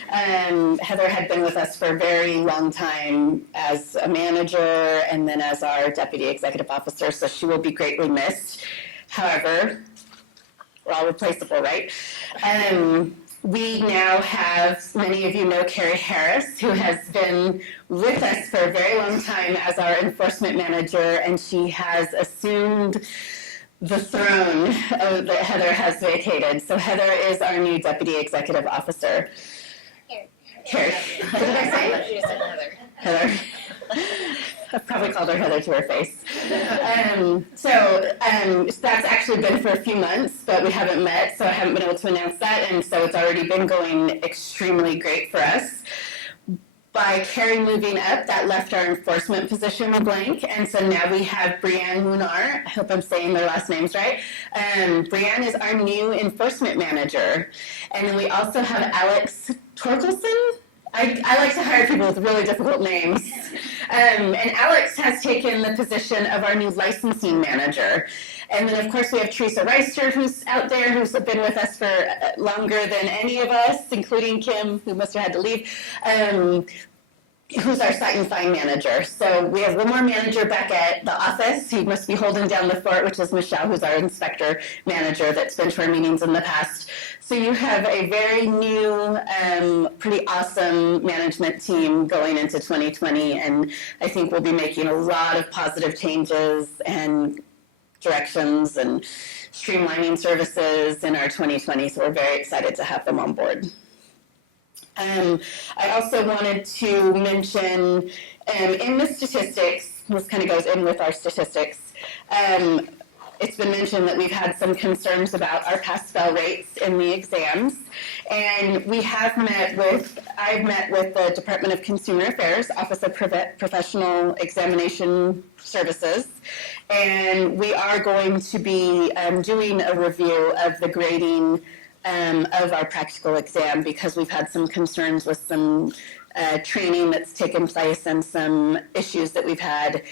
Heather had been with us for a very long time as a manager and then as our Deputy Executive Officer, so she will be greatly missed. However, we're all replaceable, right? We now have, many of you know Carrie Harris, who has been with us for a very long time as our enforcement manager, and she has assumed the throne that Heather has vacated. So Heather is our new Deputy Executive Officer. Carrie. What did I say? You said Heather. Heather. I've probably called her Heather to her face. That's actually been for a few months, but we haven't met, so I haven't been able to announce that, and so it's already been going extremely great for us. By Carrie moving up, that left our enforcement position blank, and so now we have Brianne Munar. I hope I'm saying their last names right. Brianne is our new enforcement manager, and then we also have Alex Torkelson. I like to hire people with really difficult names. And Alex has taken the position of our new licensing manager. And then, of course, we have Teresa Reister, who's out there, who's been with us for longer than any of us, including Kim, who must have had to leave, who's our site and fine manager. So we have one more manager back at the office who must be holding down the fort, which is Michelle, who's our inspector manager that's been to our meetings in the past. So you have a very new, pretty awesome management team going into 2020, and I think we'll be making a lot of positive changes and directions and streamlining services in our 2020, so we're very excited to have them on board. I also wanted to mention in the statistics, this kind of goes in with our statistics, it's been mentioned that we've had some concerns about our pass-fail rates in the exams, and I've met with the Department of Consumer Affairs, Office of Professional Examination Services, and we are going to be doing a review of the grading of our practical exam because we've had some concerns with some training that's taken place and some issues that we've had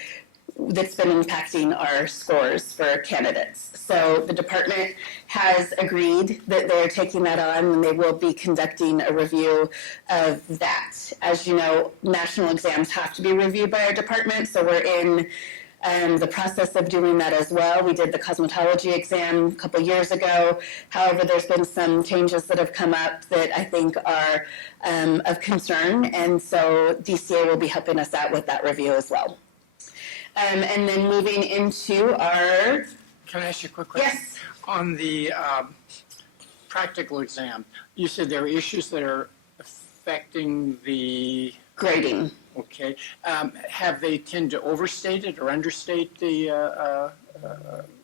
that's been impacting our scores for candidates. So the department has agreed that they're taking that on and they will be conducting a review of that. As you know, national exams have to be reviewed by our department, so we're in the process of doing that as well. We did the cosmetology exam a couple years ago. However, there's been some changes that have come up that I think are of concern, and so DCA will be helping us out with that review as well. And then moving into our... Can I ask you a quick question? Yes. On the practical exam, you said there are issues that are affecting the grading. Okay. Have they tend to overstate it or understate the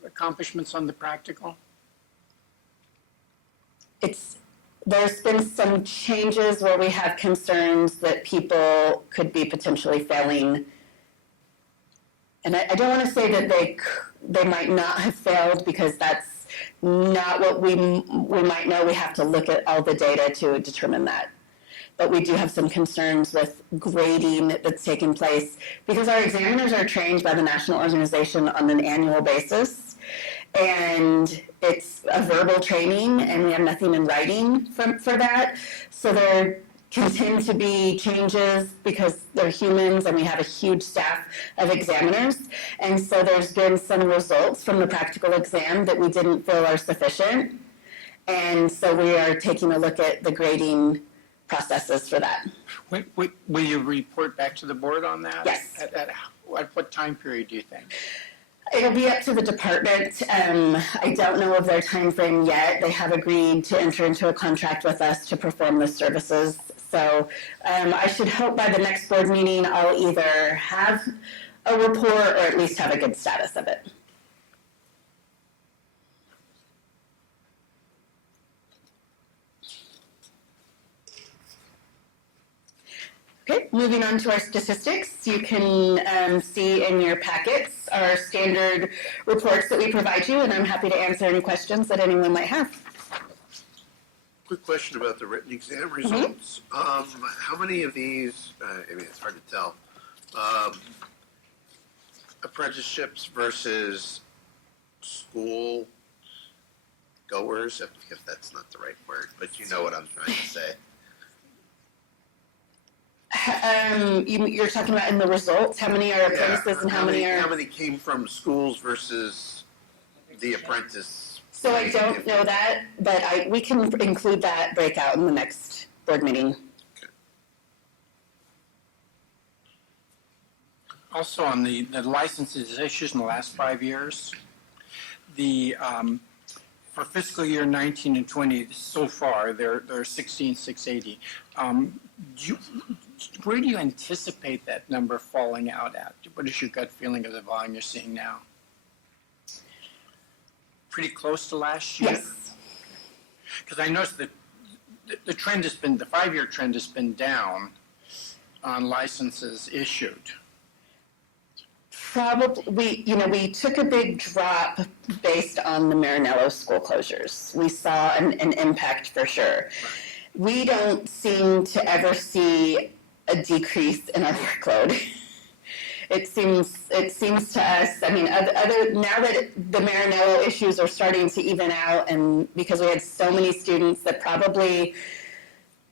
accomplishments on the practical? There's been some changes where we have concerns that people could be potentially failing. And I don't want to say that they might not have failed, because that's not what we might know. We have to look at all the data to determine that. But we do have some concerns with grading that's taking place, because our examiners are trained by the national organization on an annual basis. And it's a verbal training, and we have nothing in writing for that. So there continue to be changes because they're humans, and we have a huge staff of examiners. And so there's been some results from the practical exam that we didn't feel are sufficient. And so we are taking a look at the grading processes for that. Will you report back to the board on that? Yes. At what time period do you think? It'll be up to the department. I don't know of their time frame yet. They have agreed to enter into a contract with us to perform the services. So I should hope by the next board meeting I'll either have a report or at least have a good status of it. Okay, moving on to our statistics. You can see in your packets our standard reports that we provide you, and I'm happy to answer any questions that anyone might have. Quick question about the written exam results. How many of these, I mean, it's hard to tell, apprenticeships versus school goers, if that's not the right word, but you know what I'm trying to say. You're talking about in the results, how many are apprentices and how many are... How many came from schools versus the apprentice? So I don't know that, but we can include that breakout in the next board meeting. Okay. Also on the licenses issues in the last 5 years, for fiscal year 19 and 20 so far, there are 16,680. Where do you anticipate that number falling out at? What is your gut feeling of the volume you're seeing now? Pretty close to last year? Yes. Because I noticed that the trend has been, the 5-year trend has been down on licenses issued. Probably, we took a big drop based on the Marinello school closures. We saw an impact for sure. Right. We don't seem to ever see a decrease in our workload. It seems to us, I mean, now that the Marinello issues are starting to even out, and because we had so many students that probably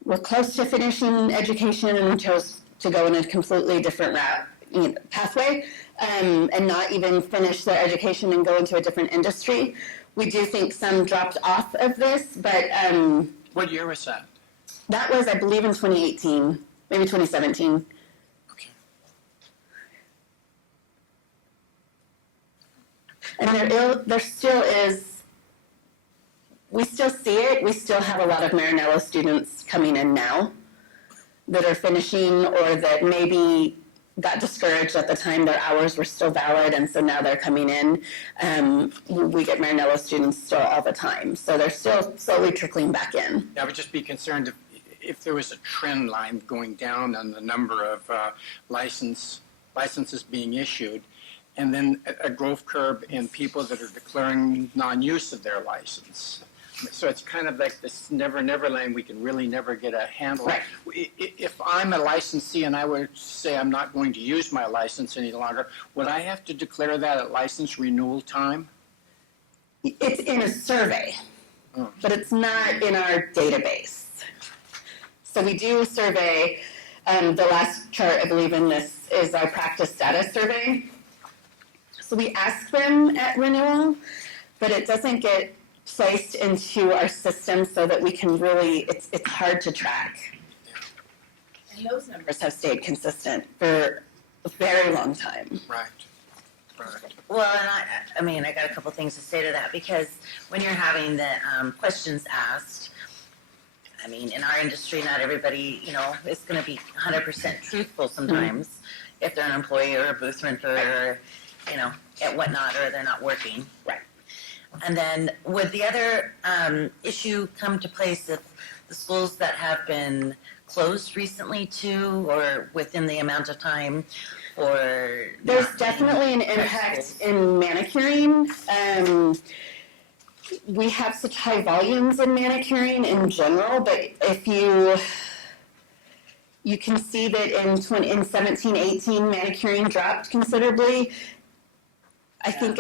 were close to finishing education and chose to go in a completely different pathway, and not even finish their education and go into a different industry. We do think some dropped off of this, but... What year was that? That was, I believe, in 2018, maybe 2017. Okay. And there still is, we still see it. We still have a lot of Marinello students coming in now that are finishing or that maybe got discouraged at the time their hours were still valid, and so now they're coming in. We get Marinello students still all the time, so they're still slowly trickling back in. I would just be concerned if there was a trend line going down on the number of licenses being issued, and then a growth curve in people that are declaring non-use of their license. So it's kind of like this never land we can really never get a handle. Right. If I'm a licensee and I would say I'm not going to use my license any longer, would I have to declare that at license renewal time? It's in a survey, but it's not in our database. So we do a survey. The last chart, I believe, in this is our practice status survey. So we ask them at renewal, but it doesn't get placed into our system so that we can really, it's hard to track. And those numbers have stayed consistent for a very long time. Right. Well, and I mean, I got a couple things to say to that, because when you're having the questions asked, I mean, in our industry, not everybody, is going to be 100% truthful sometimes if they're an employee or a booth renter or, at whatnot, or they're not working. Right. And then would the other issue come to place if the schools that have been closed recently too, or within the amount of time, or there's definitely an impact in manicuring. We have such high volumes in manicuring in general, but if you can see that in 17-18 manicuring dropped considerably. I do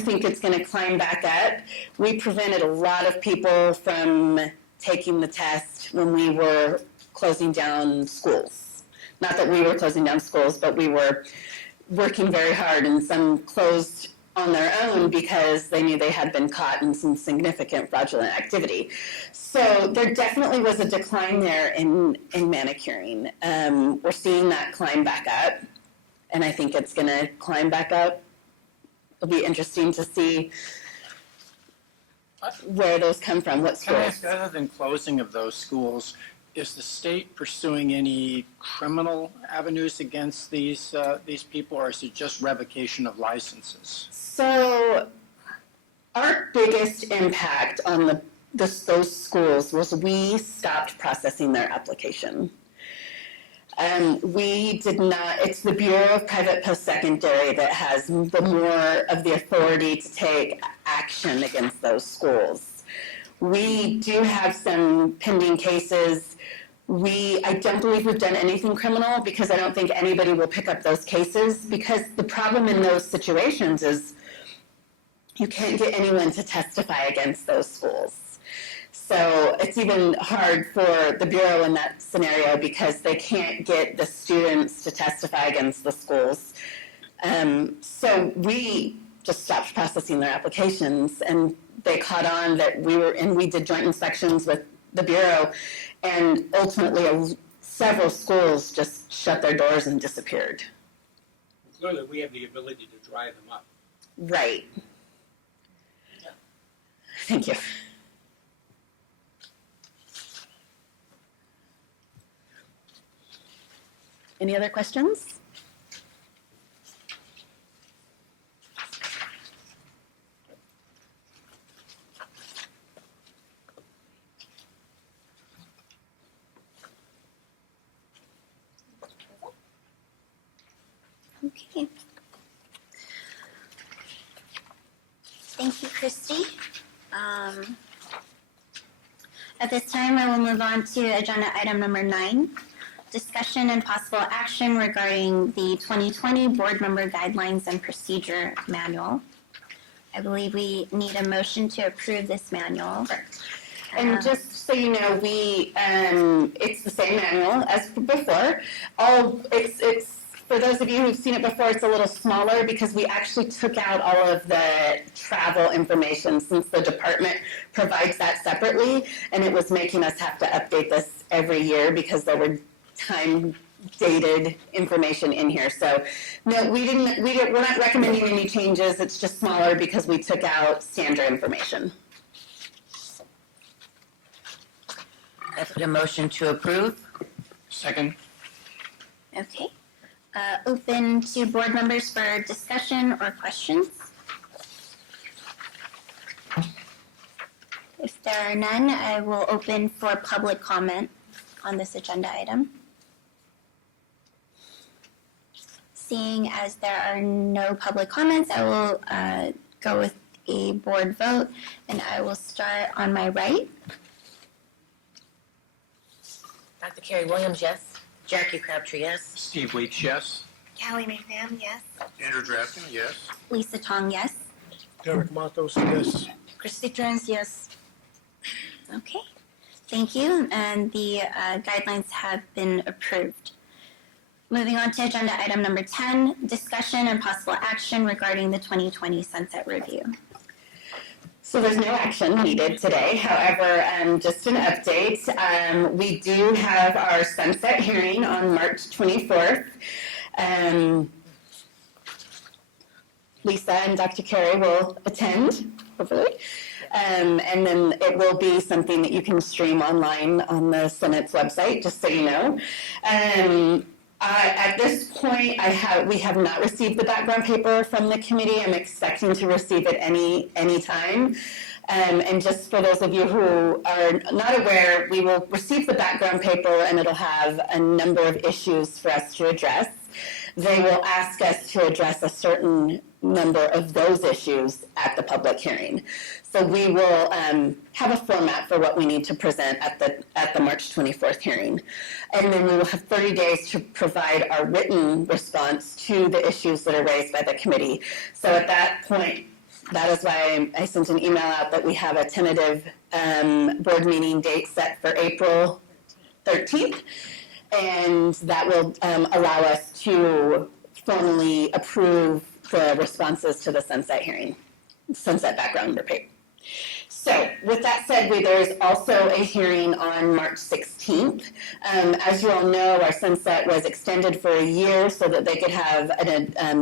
think it's going to climb back up. We prevented a lot of people from taking the test when we were closing down schools. Not that we were closing down schools, but we were working very hard, and some closed on their own because they knew they had been caught in some significant fraudulent activity. So there definitely was a decline there in manicuring. We're seeing that climb back up, and I think it's going to climb back up. It'll be interesting to see where those come from, what Can I schools. ask, other than closing of those schools, is the state pursuing any criminal avenues against these people, or is it just revocation of licenses? So our biggest impact on those schools was we stopped processing their application. We did not, it's the Bureau of Private Post-Secondary that has the more of the authority to take action against those schools. We do have some pending cases. I don't believe we've done anything criminal, because I don't think anybody will pick up those cases, because the problem in those situations is you can't get anyone to testify against those schools. So it's even hard for the Bureau in that scenario, because they can't get the students to testify against the schools. So we just stopped processing their applications, and they caught on that we did joint inspections with the Bureau, and ultimately several schools just shut their doors and disappeared. Clearly, we have the ability to drive them up. Right. Thank you. Any other questions? Okay. Thank you, Christy. At this time, I will move on to agenda item number 9, discussion and possible action regarding the 2020 Board Member Guidelines and Procedure Manual. I believe we need a motion to approve this manual. And just so you know, it's the same manual as before. It's for those of you who've seen it before, it's a little smaller because we actually took out all of the travel information, since the department provides that separately, and it was making us have to update this every year because there were time-dated information in here. So no, we're not recommending any changes. It's just smaller because we took out standard information. I put a motion to approve. Second. Okay. Open to board members for discussion or questions. If there are none, I will open for public comment on this agenda item. Seeing as there are no public comments, I will go with a board vote, and I will start on my right. Dr. Carrie Williams, yes. Jackie Crabtree, yes. Steve Weeks, yes. Callie McMahon, yes. Andrew Drafton, yes. Lisa Tong, yes. Derek Matos, yes. Christy Trans, yes. Okay, thank you, and the guidelines have been approved. Moving on to agenda item number 10, discussion and possible action regarding the 2020 Sunset Review. So there's no action needed today. However, just an update. We do have our sunset hearing on March 24th. Lisa and Dr. Carey will attend, hopefully. And then it will be something that you can stream online on the Senate's website, just so you know. At this point, we have not received the background paper from the committee. I'm expecting to receive it any time. And just for those of you who are not aware, we will receive the background paper and it'll have a number of issues for us to address. They will ask us to address a certain number of those issues at the public hearing. So we will have a format for what we need to present at the March 24th hearing. And then we will have 30 days to provide our written response to the issues that are raised by the committee. So at that point, that is why I sent an email out that we have a tentative board meeting date set for April 13th. And that will allow us to formally approve the responses to the sunset background report. So with that said, there is also a hearing on March 16th. As you all know, our sunset was extended for a year so that they could have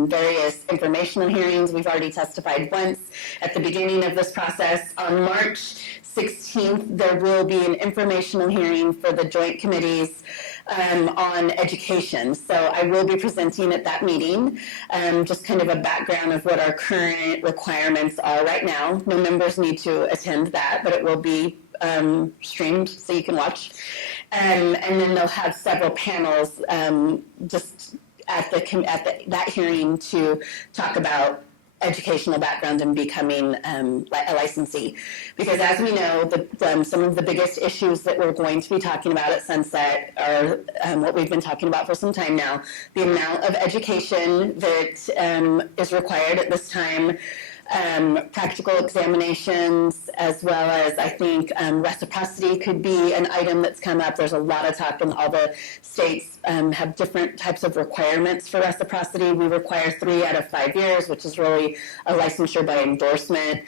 various informational hearings. We've already testified once at the beginning of this process. On March 16th, there will be an informational hearing for the joint committees on education. So I will be presenting at that meeting, just kind of a background of what our current requirements are right now. No members need to attend that, but it will be streamed so you can watch. And then they'll have several panels just at that hearing to talk about educational background and becoming a licensee. Because as we know, some of the biggest issues that we're going to be talking about at Sunset are what we've been talking about for some time now. The amount of education that is required at this time, practical examinations, as well as I think reciprocity could be an item that's come up. There's a lot of talk, and all the states have different types of requirements for reciprocity. We require 3 out of 5 years, which is really a licensure by endorsement.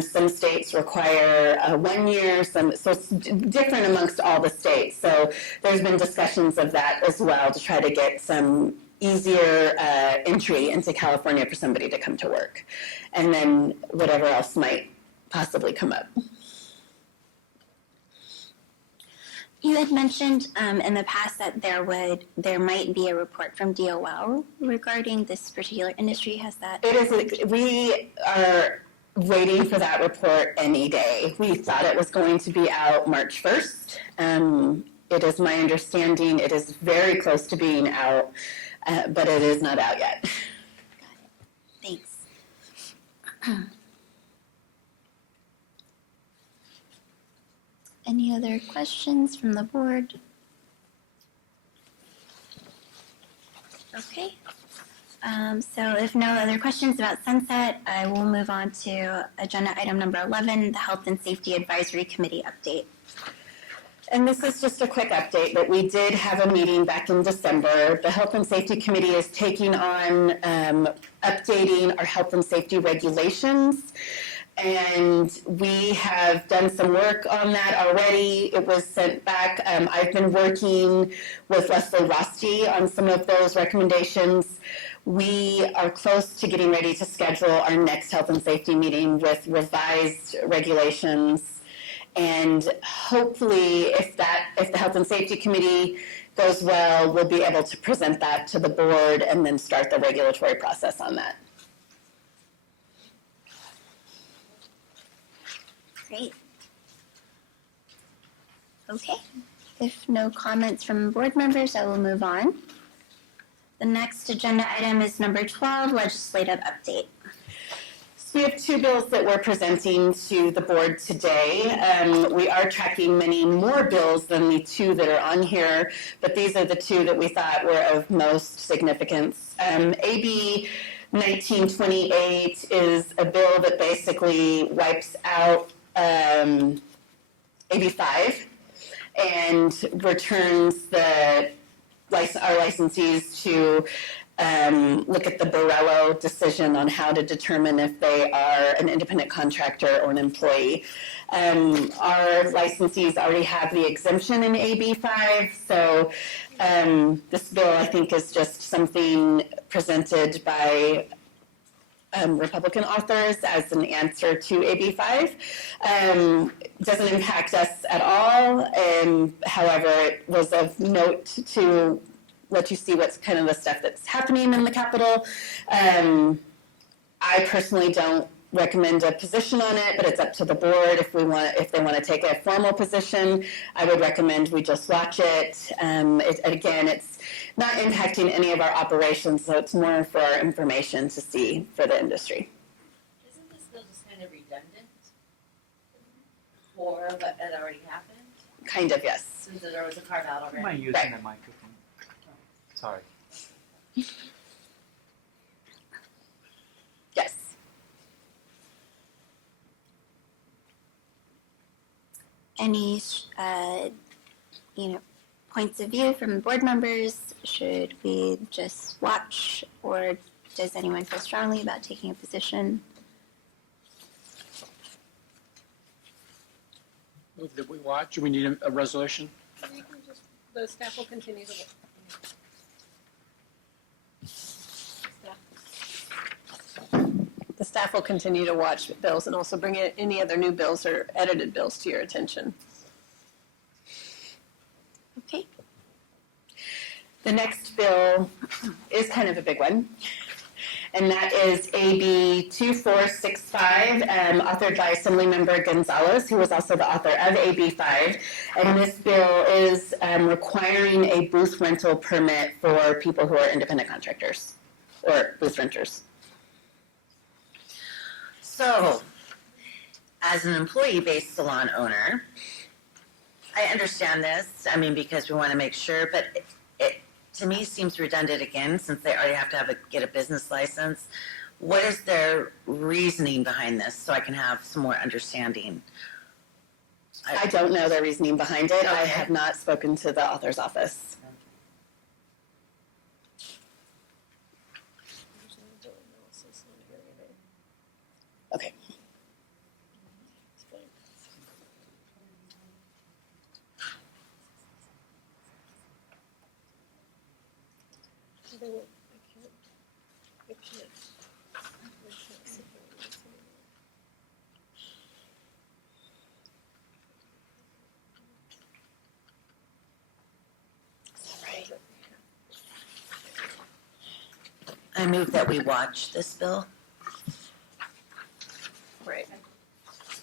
Some states require 1 year, so it's different amongst all the states. So there's been discussions of that as well to try to get some easier entry into California for somebody to come to work. And then whatever else might possibly come up. You had mentioned in the past that there might be a report from DOL regarding this particular industry. Has that? It is. We are waiting for that report any day. We thought it was going to be out March 1st. It is my understanding it is very close to being out, but it is not out yet. Thanks. Any other questions from the board? Okay. So if no other questions about Sunset, I will move on to agenda item number 11, the Health and Safety Advisory Committee update. And this is just a quick update, but we did have a meeting back in December. The Health and Safety Committee is taking on updating our health and safety regulations. And we have done some work on that already. It was sent back. I've been working with Leslie Rosti on some of those recommendations. We are close to getting ready to schedule our next health and safety meeting with revised regulations. And hopefully, if the Health and Safety Committee goes well, we'll be able to present that to the board and then start the regulatory process on that. Great. Okay. If no comments from board members, I will move on. The next agenda item is number 12, legislative update. We have 2 bills that we're presenting to the board today. We are tracking many more bills than the 2 that are on here, but these are the 2 that we thought were of most significance. AB 1928 is a bill that basically wipes out AB 5 and returns our licensees to look at the Borrello decision on how to determine if they are an independent contractor or an employee. Our licensees already have the exemption in AB 5, so this bill I think is just something presented by Republican authors as an answer to AB 5. Doesn't impact us at all. However, it was of note to let you see what's kind of the stuff that's happening in the Capitol. I personally don't recommend a position on it, but it's up to the board if they want to take a formal position. I would recommend we just watch it. Again, it's not impacting any of our operations, so it's more for our information to see for the industry. Isn't this bill just kind of redundant for what had already happened? Kind of, yes. Since there was a carve out already. Am I using the microphone? Sorry. Yes. Any, points of view from board members? Should we just watch, or does anyone feel strongly about taking a position? Move that we watch. Do we need a resolution? You can just, the staff will continue to work. The staff will continue to watch bills and also bring any other new bills or edited bills to your attention. Okay. The next bill is kind of a big one, and that is AB 2465, authored by Assemblymember Gonzalez, who was also the author of AB 5. And this bill is requiring a booth rental permit for people who are independent contractors or booth renters. So, as an employee-based salon owner, I understand this, because we want to make sure, but it to me seems redundant again, since they already have to get a business license. What is their reasoning behind this, so I can have some more understanding? I don't know their reasoning behind it. Okay. I have not spoken to the author's office. Okay. I move that we watch this bill. Right.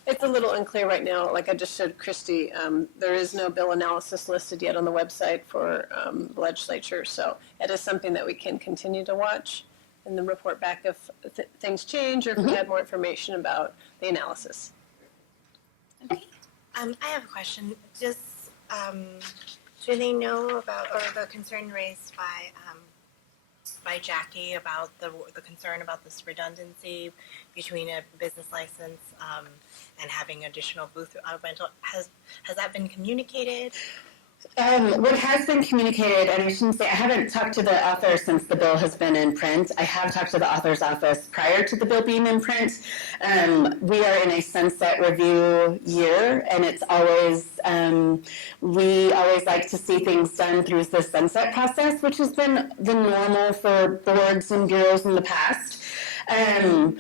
It's a little unclear right now. Like I just showed Christy, there is no bill analysis listed yet on the website for the legislature. So it is something that we can continue to watch and then report back if things change or if we had more information about the analysis. Okay. I have a question. Just do they know about, or the concern raised by Jackie about the concern about this redundancy between a business license and having additional booth rental? Has that been communicated? What has been communicated, and I shouldn't say, I haven't talked to the author since the bill has been in print. I have talked to the author's office prior to the bill being in print. We are in a sunset review year, and it's always, we always like to see things done through the sunset process, which has been the normal for boards and bureaus in the past. And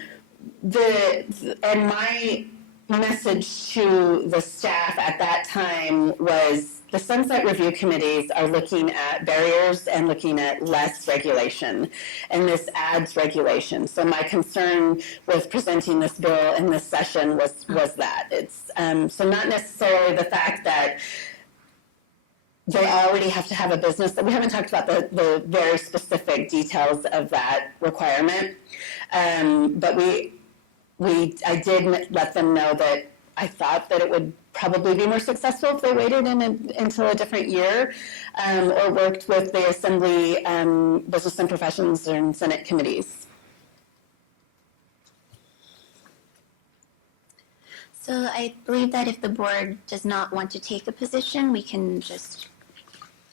my message to the staff at that time was the sunset review committees are looking at barriers and looking at less regulation, and this adds regulation. So my concern with presenting this bill in this session was that. It's so not necessarily the fact that they already have to have a business. We haven't talked about the very specific details of that requirement, but I did let them know that I thought that it would probably be more successful if they waited until a different year or worked with the Assembly Business and Professions and Senate committees. So I believe that if the board does not want to take a position, we can just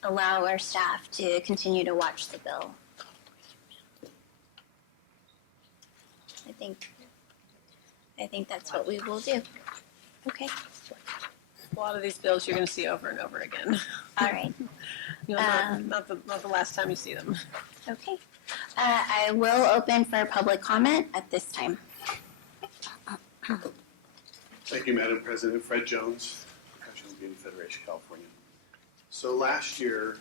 allow our staff to continue to watch the bill. I think that's what we will do. Okay. A lot of these bills you're going to see over and over again. All right. Not the last time you see them. Okay. I will open for public comment at this time. Thank you, Madam President. Fred Jones, Professional Beauty Federation, California. So last year,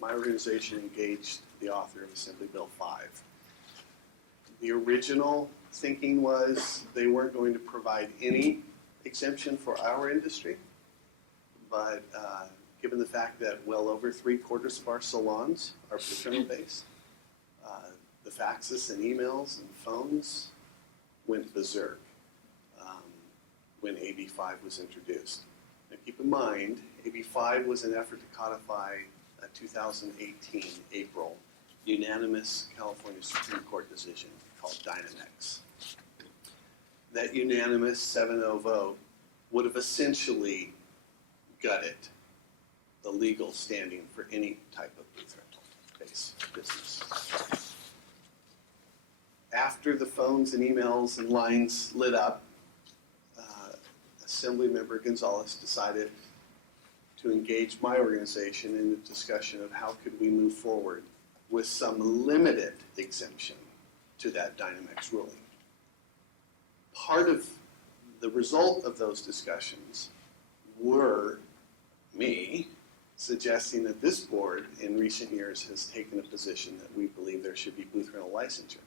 my organization engaged the author of Assembly Bill 5. The original thinking was they weren't going to provide any exemption for our industry, but given the fact that well over 3/4 of our salons are paternal-based, the faxes and emails and phones went berserk when AB 5 was introduced. Now keep in mind, AB 5 was an effort to codify a 2018 April unanimous California Supreme Court decision called Dynamex. That unanimous 7-0 vote would have essentially gutted the legal standing for any type of booth rental-based business. After the phones and emails and lines lit up, Assemblymember Gonzalez decided to engage my organization in a discussion of how could we move forward with some limited exemption to that Dynamex ruling. Part of the result of those discussions were me suggesting that this board in recent years has taken a position that we believe there should be booth rental licensure.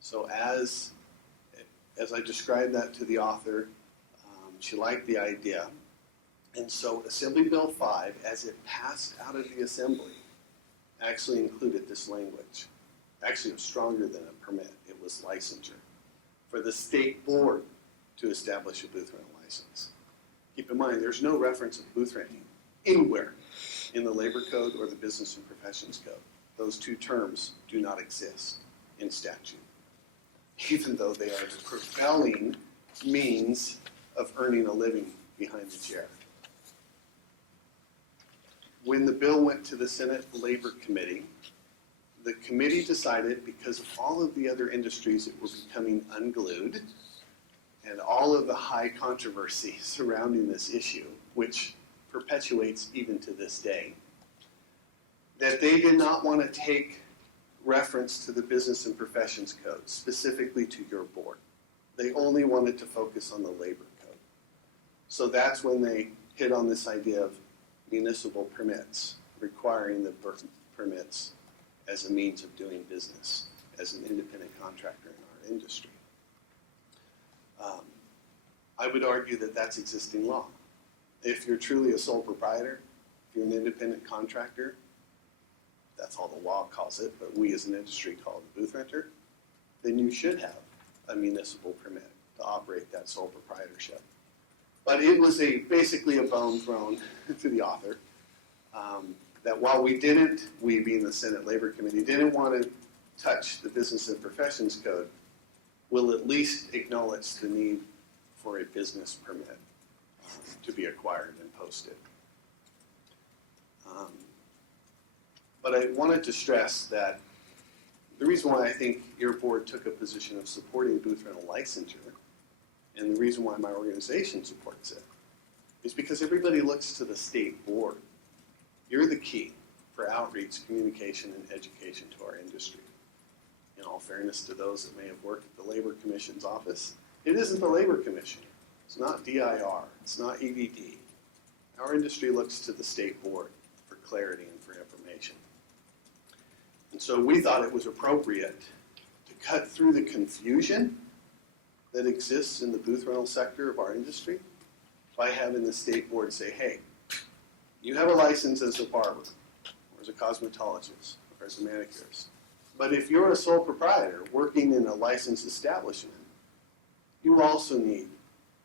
So as I described that to the author, she liked the idea. And so Assembly Bill 5, as it passed out of the Assembly, actually included this language. Actually, it was stronger than a permit. It was licensure for the state board to establish a booth rental license. Keep in mind, there's no reference of booth renting anywhere in the Labor Code or the Business and Professions Code. Those two terms do not exist in statute, even though they are the prevailing means of earning a living behind the chair. When the bill went to the Senate Labor Committee, the committee decided, because of all of the other industries that were becoming unglued and all of the high controversy surrounding this issue, which perpetuates even to this day, that they did not want to take reference to the Business and Professions Code, specifically to your board. They only wanted to focus on the Labor Code. So that's when they hit on this idea of municipal permits, requiring the permits as a means of doing business as an independent contractor in our industry. I would argue that that's existing law. If you're truly a sole proprietor, if you're an independent contractor, that's all the law calls it, but we as an industry call it a booth renter, then you should have a municipal permit to operate that sole proprietorship. But it was basically a bone thrown to the author that while we being the Senate Labor Committee, didn't want to touch the Business and Professions Code, we'll at least acknowledge the need for a business permit to be acquired and posted. But I wanted to stress that the reason why I think your board took a position of supporting booth rental licensure, and the reason why my organization supports it, is because everybody looks to the state board. You're the key for outreach, communication, and education to our industry. In all fairness to those that may have worked at the Labor Commission's office, it isn't the Labor Commission. It's not DIR. It's not EDD. Our industry looks to the state board for clarity and for information. And so we thought it was appropriate to cut through the confusion that exists in the booth rental sector of our industry by having the state board say, hey, you have a license as a barber, or as a cosmetologist, or as a manicurist. But if you're a sole proprietor working in a licensed establishment, you also need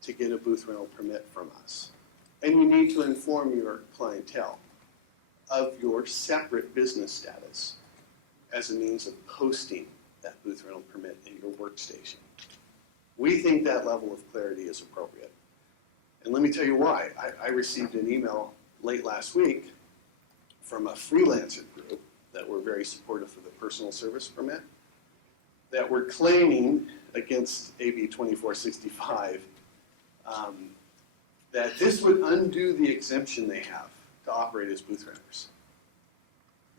to get a booth rental permit from us. And you need to inform your clientele of your separate business status as a means of posting that booth rental permit in your workstation. We think that level of clarity is appropriate. And let me tell you why. I received an email late last week from a freelancer group that were very supportive of the personal service permit that were claiming against AB 2465 that this would undo the exemption they have to operate as booth renters.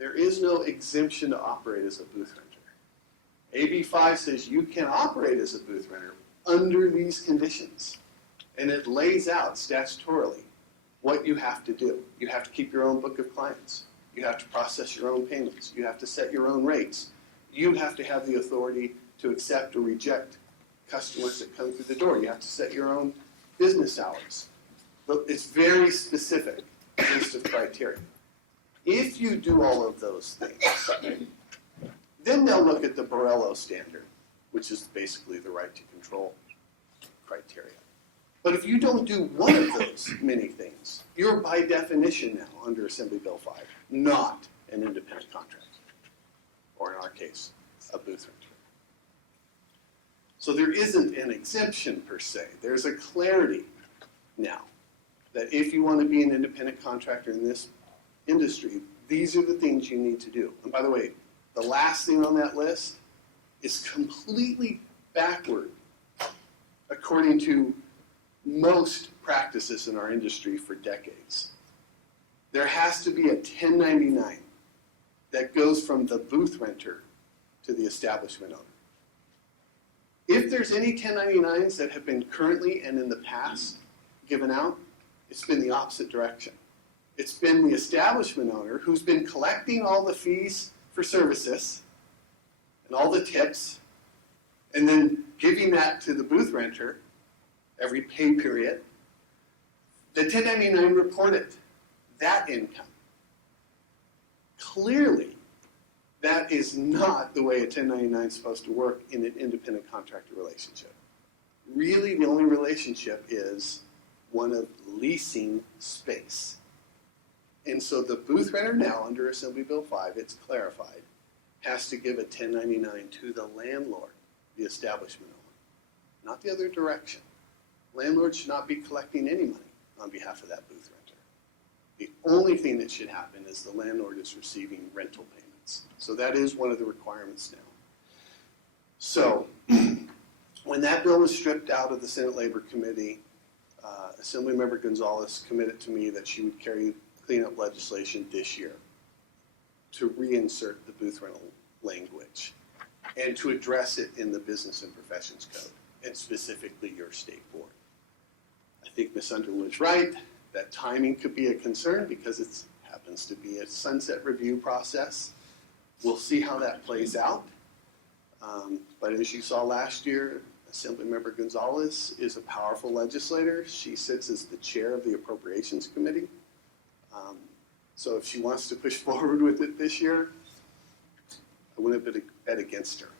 There is no exemption to operate as a booth renter. AB 5 says you can operate as a booth renter under these conditions. And it lays out statutorily what you have to do. You have to keep your own book of clients. You have to process your own payments. You have to set your own rates. You have to have the authority to accept or reject customers that come through the door. You have to set your own business hours. But it's very specific list of criteria. If you do all of those things, then they'll look at the Borello standard, which is basically the right to control criteria. But if you don't do one of those many things, you're by definition now under Assembly Bill 5, not an independent contractor, or in our case, a booth renter. So there isn't an exemption per se. There's a clarity now that if you want to be an independent contractor in this industry, these are the things you need to do. And by the way, the last thing on that list is completely backward according to most practices in our industry for decades. There has to be a 1099 that goes from the booth renter to the establishment owner. If there's any 1099s that have been currently and in the past given out, it's been the opposite direction. It's been the establishment owner who's been collecting all the fees for services and all the tips, and then giving that to the booth renter every pay period. The 1099 reported that income. Clearly, that is not the way a 1099 is supposed to work in an independent contractor relationship. Really, the only relationship is one of leasing space. And so the booth renter now, under Assembly Bill 5, it's clarified, has to give a 1099 to the landlord, the establishment owner, not the other direction. Landlord should not be collecting any money on behalf of that booth renter. The only thing that should happen is the landlord is receiving rental payments. So that is one of the requirements now. So when that bill was stripped out of the Senate Labor Committee, Assemblymember Gonzalez committed to me that she would carry cleanup legislation this year to reinsert the booth rental language and to address it in the Business and Professions Code, and specifically your state board. I think Ms. Underwood's right that timing could be a concern because it happens to be a sunset review process. We'll see how that plays out. But as you saw last year, Assemblymember Gonzalez is a powerful legislator. She sits as the chair of the Appropriations Committee. So if she wants to push forward with it this year, I wouldn't bet against her.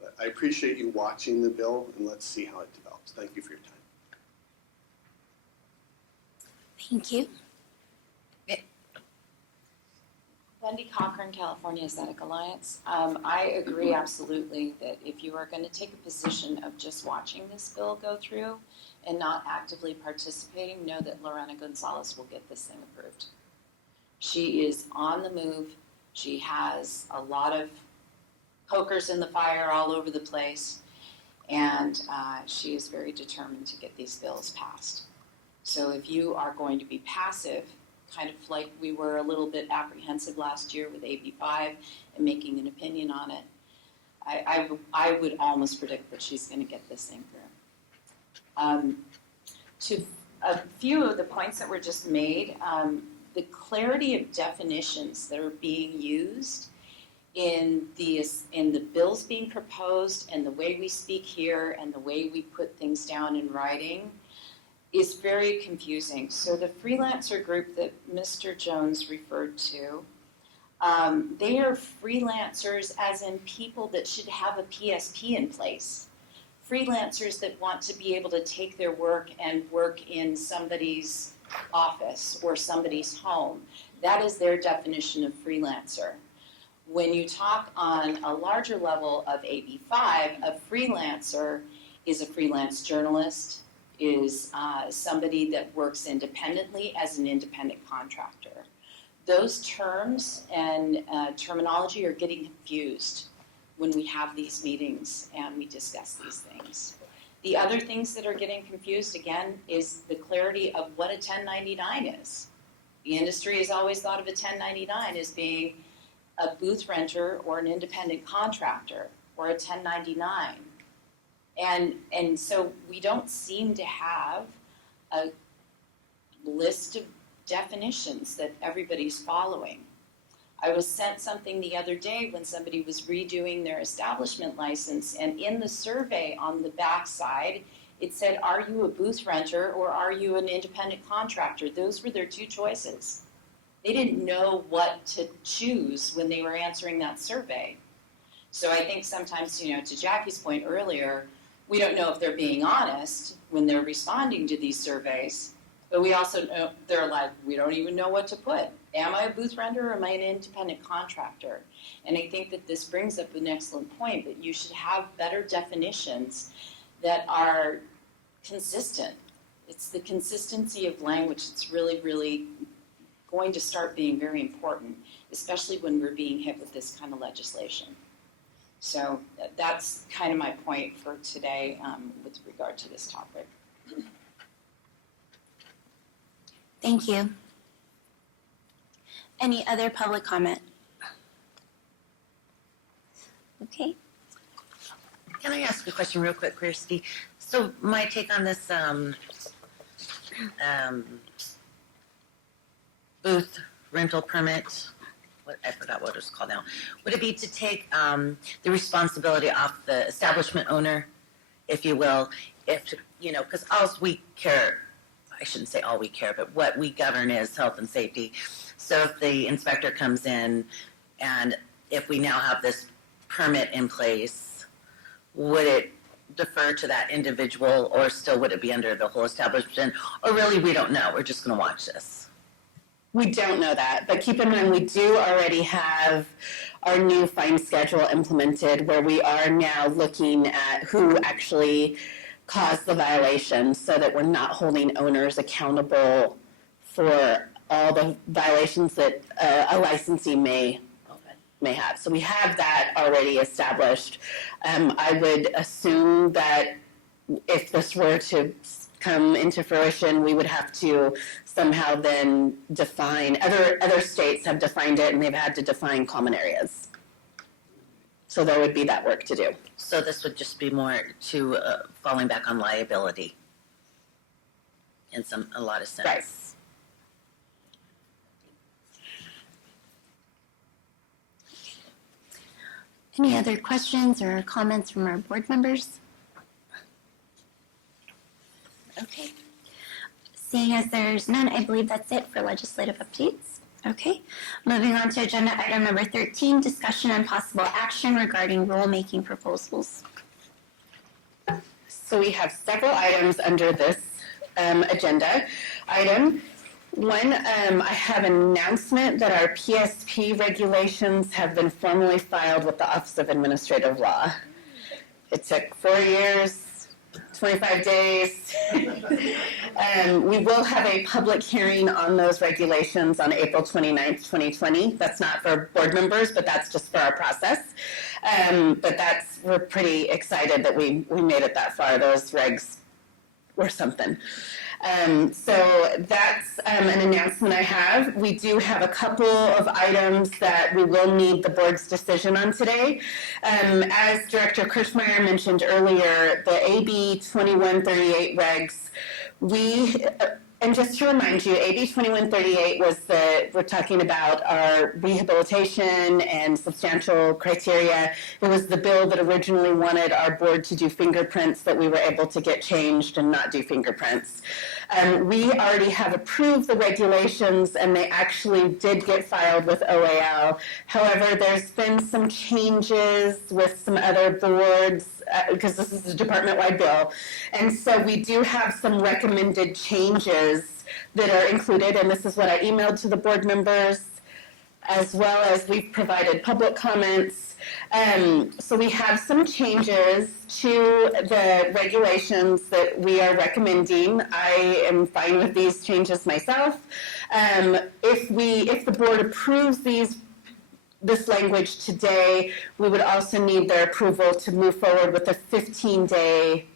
But I appreciate you watching the bill, and let's see how it develops. Thank you for your time. Thank you. Wendy Cochran, California Aesthetic Alliance. I agree absolutely that if you are going to take a position of just watching this bill go through and not actively participating, know that Lorena Gonzalez will get this thing approved. She is on the move. She has a lot of pokers in the fire all over the place, and she is very determined to get these bills passed. So if you are going to be passive, kind of like we were a little bit apprehensive last year with AB 5 and making an opinion on it, I would almost predict that she's going to get this thing through. To a few of the points that were just made, the clarity of definitions that are being used in the bills being proposed and the way we speak here and the way we put things down in writing is very confusing. So the freelancer group that Mr. Jones referred to, they are freelancers as in people that should have a PSP in place. Freelancers that want to be able to take their work and work in somebody's office or somebody's home. That is their definition of freelancer. When you talk on a larger level of AB 5, a freelancer is a freelance journalist, is somebody that works independently as an independent contractor. Those terms and terminology are getting confused when we have these meetings and we discuss these things. The other things that are getting confused, again, is the clarity of what a 1099 is. The industry has always thought of a 1099 as being a booth renter or an independent contractor or a 1099. And so we don't seem to have a list of definitions that everybody's following. I was sent something the other day when somebody was redoing their establishment license, and in the survey on the back side, it said, are you a booth renter or are you an independent contractor? Those were their two choices. They didn't know what to choose when they were answering that survey. So I think sometimes, to Jackie's point earlier, we don't know if they're being honest when they're responding to these surveys, but we also know they're like, we don't even know what to put. Am I a booth renter or am I an independent contractor? And I think that this brings up an excellent point, that you should have better definitions that are consistent. It's the consistency of language that's really, really going to start being very important, especially when we're being hit with this kind of legislation. So that's kind of my point for today with regard to this topic. Thank you. Any other public comment? Okay. Can I ask a question real quick, Christy? So my take on this booth rental permit, I forgot what it's called now. Would it be to take the responsibility off the establishment owner, if you will, because all we care, I shouldn't say all we care, but what we govern is health and safety. So if the inspector comes in and if we now have this permit in place, would it defer to that individual or still would it be under the whole establishment? Or really, we don't know. We're just going to watch this. We don't know that, but keep in mind we do already have our new fine schedule implemented where we are now looking at who actually caused the violation so that we're not holding owners accountable for all the violations that a licensee may have. So we have that already established. I would assume that if this were to come into fruition, we would have to somehow then define, other states have defined it and they've had to define common areas. So there would be that work to do. So this would just be more to falling back on liability in a lot of sense. Right. Any other questions or comments from our board members? Okay. Seeing as there's none, I believe that's it for legislative updates. Okay. Moving on to agenda item number 13, discussion and possible action regarding rulemaking proposals. So we have several items under this agenda item. One, I have an announcement that our PSP regulations have been formally filed with the Office of Administrative Law. It took 4 years, 25 days. We will have a public hearing on those regulations on April 29th, 2020. That's not for board members, but that's just for our process. But we're pretty excited that we made it that far. Those regs were something. So that's an announcement I have. We do have a couple of items that we will need the board's decision on today. As Director Kirschmeyer mentioned earlier, the AB 2138 regs, and just to remind you, AB 2138 we're talking about our rehabilitation and substantial criteria. It was the bill that originally wanted our board to do fingerprints that we were able to get changed and not do fingerprints. We already have approved the regulations and they actually did get filed with OAL. However, there's been some changes with some other boards because this is a department-wide bill. And so we do have some recommended changes that are included, and this is what I emailed to the board members, as well as we've provided public comments. So we have some changes to the regulations that we are recommending. I am fine with these changes myself. If the board approves this language today, we would also need their approval to move forward with a 15-day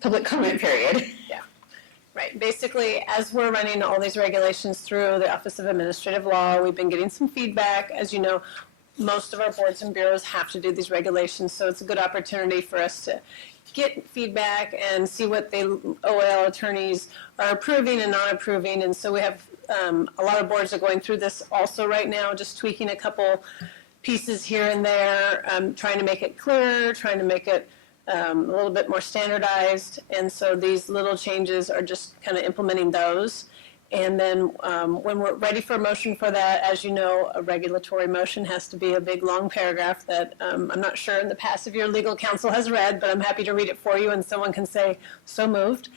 public comment period. Yeah, right. Right. Basically, as we're running all these regulations through the Office of Administrative Law, we've been getting some feedback. As you know, most of our boards and bureaus have to do these regulations, so it's a good opportunity for us to get feedback and see what the OL attorneys are approving and not approving. And so we have a lot of boards are going through this also right now, just tweaking a couple pieces here and there, trying to make it clearer, trying to make it a little bit more standardized. And so these little changes are just kind of implementing those. And then when we're ready for a motion for that, as you know, a regulatory motion has to be a big, long paragraph that I'm not sure in the past if your legal counsel has read, but I'm happy to read it for you and someone can say, so moved.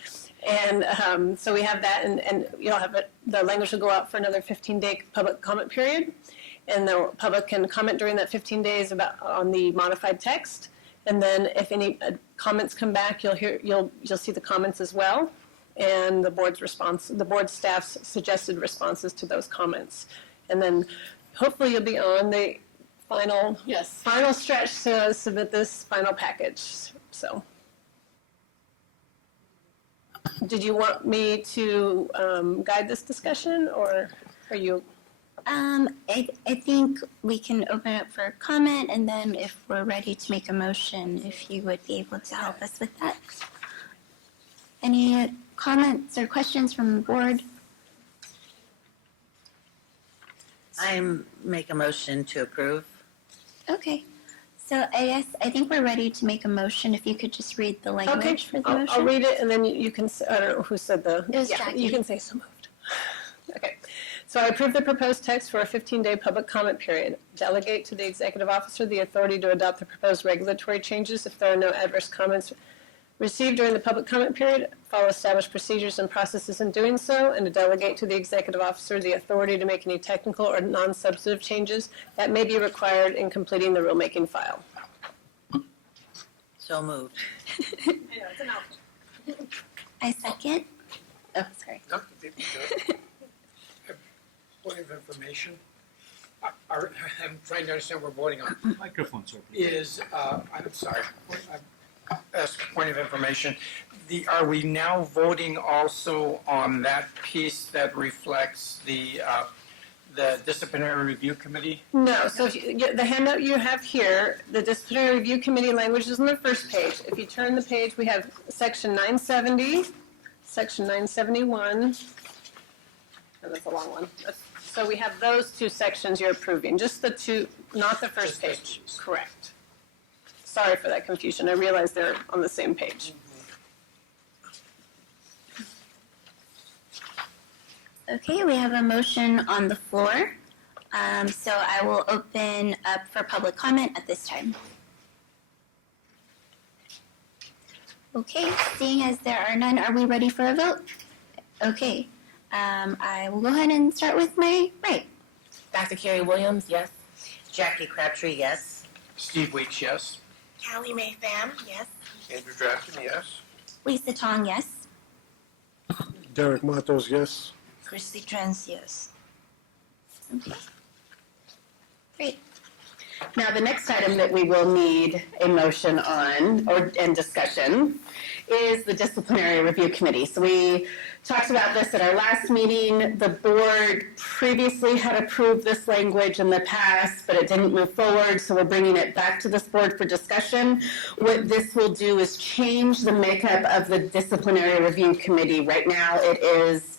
And so we have that, and you'll have it, the language will go out for another 15-day public comment period. And the public can comment during that 15 days on the modified text. And then if any comments come back, you'll see the comments as well, and the board staff's suggested responses to those comments. And then hopefully you'll be on the final stretch to submit this final package. So, did you want me to guide this discussion, or are you? I think we can open up for a comment, and then if we're ready to make a motion, if you would be able to help us with that. Any comments or questions from the board? I make a motion to approve. Okay. So I think we're ready to make a motion. If you could just read the language for the motion. I'll read it, and then you can, I don't know who said the. It was Jackie. You can say so moved. Okay. So I approve the proposed text for a 15-day public comment period. Delegate to the executive officer the authority to adopt the proposed regulatory changes if there are no adverse comments received during the public comment period. Follow established procedures and processes in doing so, and to delegate to the executive officer the authority to make any technical or non-substantive changes that may be required in completing the rulemaking file. So moved. I know, it's an mouthful. I second. Oh, sorry. Point of information. I'm trying to understand what we're voting on. Microphone, sir. I'm sorry. As a point of information, are we now voting also on that piece that reflects the disciplinary review committee? No, so the handout you have here, the disciplinary review committee language is on the first page. If you turn the page, we have section 970, section 971. Oh, that's a long one. So we have those two sections you're approving, just the two, not the first page. Correct. Sorry for that confusion. I realize they're on the same page. Okay, we have a motion on the floor. So I will open up for public comment at this time. Okay, seeing as there are none, are we ready for a vote? Okay, I will go ahead and start with my right. Dr. Carrie Williams, yes. Jackie Crabtree, yes. Steve Weeks, yes. Callie Mae Pham, yes. Andrew Drafton, yes. Lisa Tong, yes. Derek Matos, yes. Christy Trans, yes. Okay. Great. Now, the next item that we will need a motion on and discussion is the disciplinary review committee. So we talked about this at our last meeting. The board previously had approved this language in the past, but it didn't move forward, so we're bringing it back to this board for discussion. What this will do is change the makeup of the disciplinary review committee. Right now, it is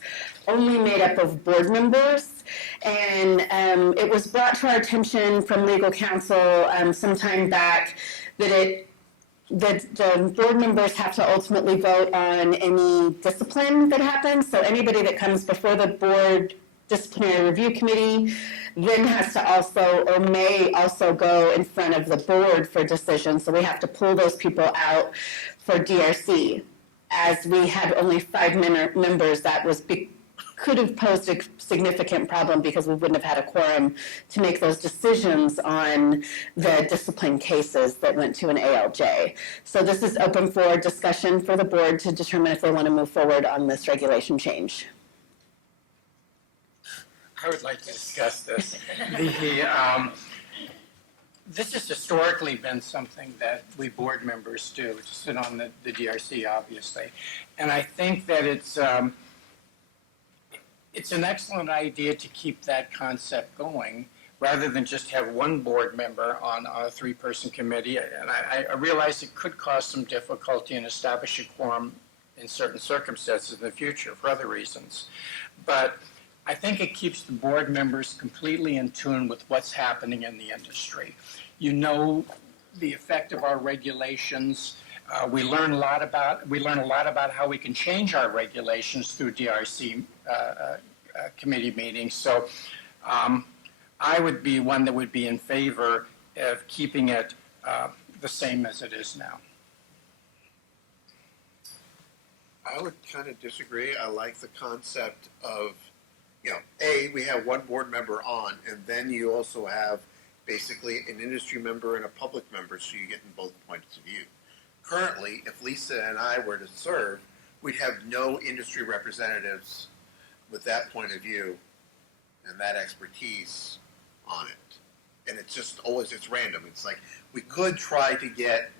only made up of board members. And it was brought to our attention from legal counsel some time back that the board members have to ultimately vote on any discipline that happens. So anybody that comes before the board disciplinary review committee then has to also, or may also go in front of the board for decision. So we have to pull those people out for DRC. As we had only 5 members, that could have posed a significant problem because we wouldn't have had a quorum to make those decisions on the discipline cases that went to an ALJ. So this is open for discussion for the board to determine if they want to move forward on this regulation change. I would like to discuss this. This has historically been something that we board members do, to sit on the DRC, obviously. And I think that it's it's an excellent idea to keep that concept going rather than just have one board member on a three-person committee. And I realize it could cause some difficulty in establishing quorum in certain circumstances in the future for other reasons. But I think it keeps the board members completely in tune with what's happening in the industry. You know the effect of our regulations. We learn a lot about how we can change our regulations through DRC committee meetings. So I would be one that would be in favor of keeping it the same as it is now. I would kind of disagree. I like the concept of, we have one board member on, and then you also have basically an industry member and a public member, so you get in both points of view. Currently, if Lisa and I were to serve, we'd have no industry representatives with that point of view and that expertise on it. And it's just always, it's random. It's like, we could try to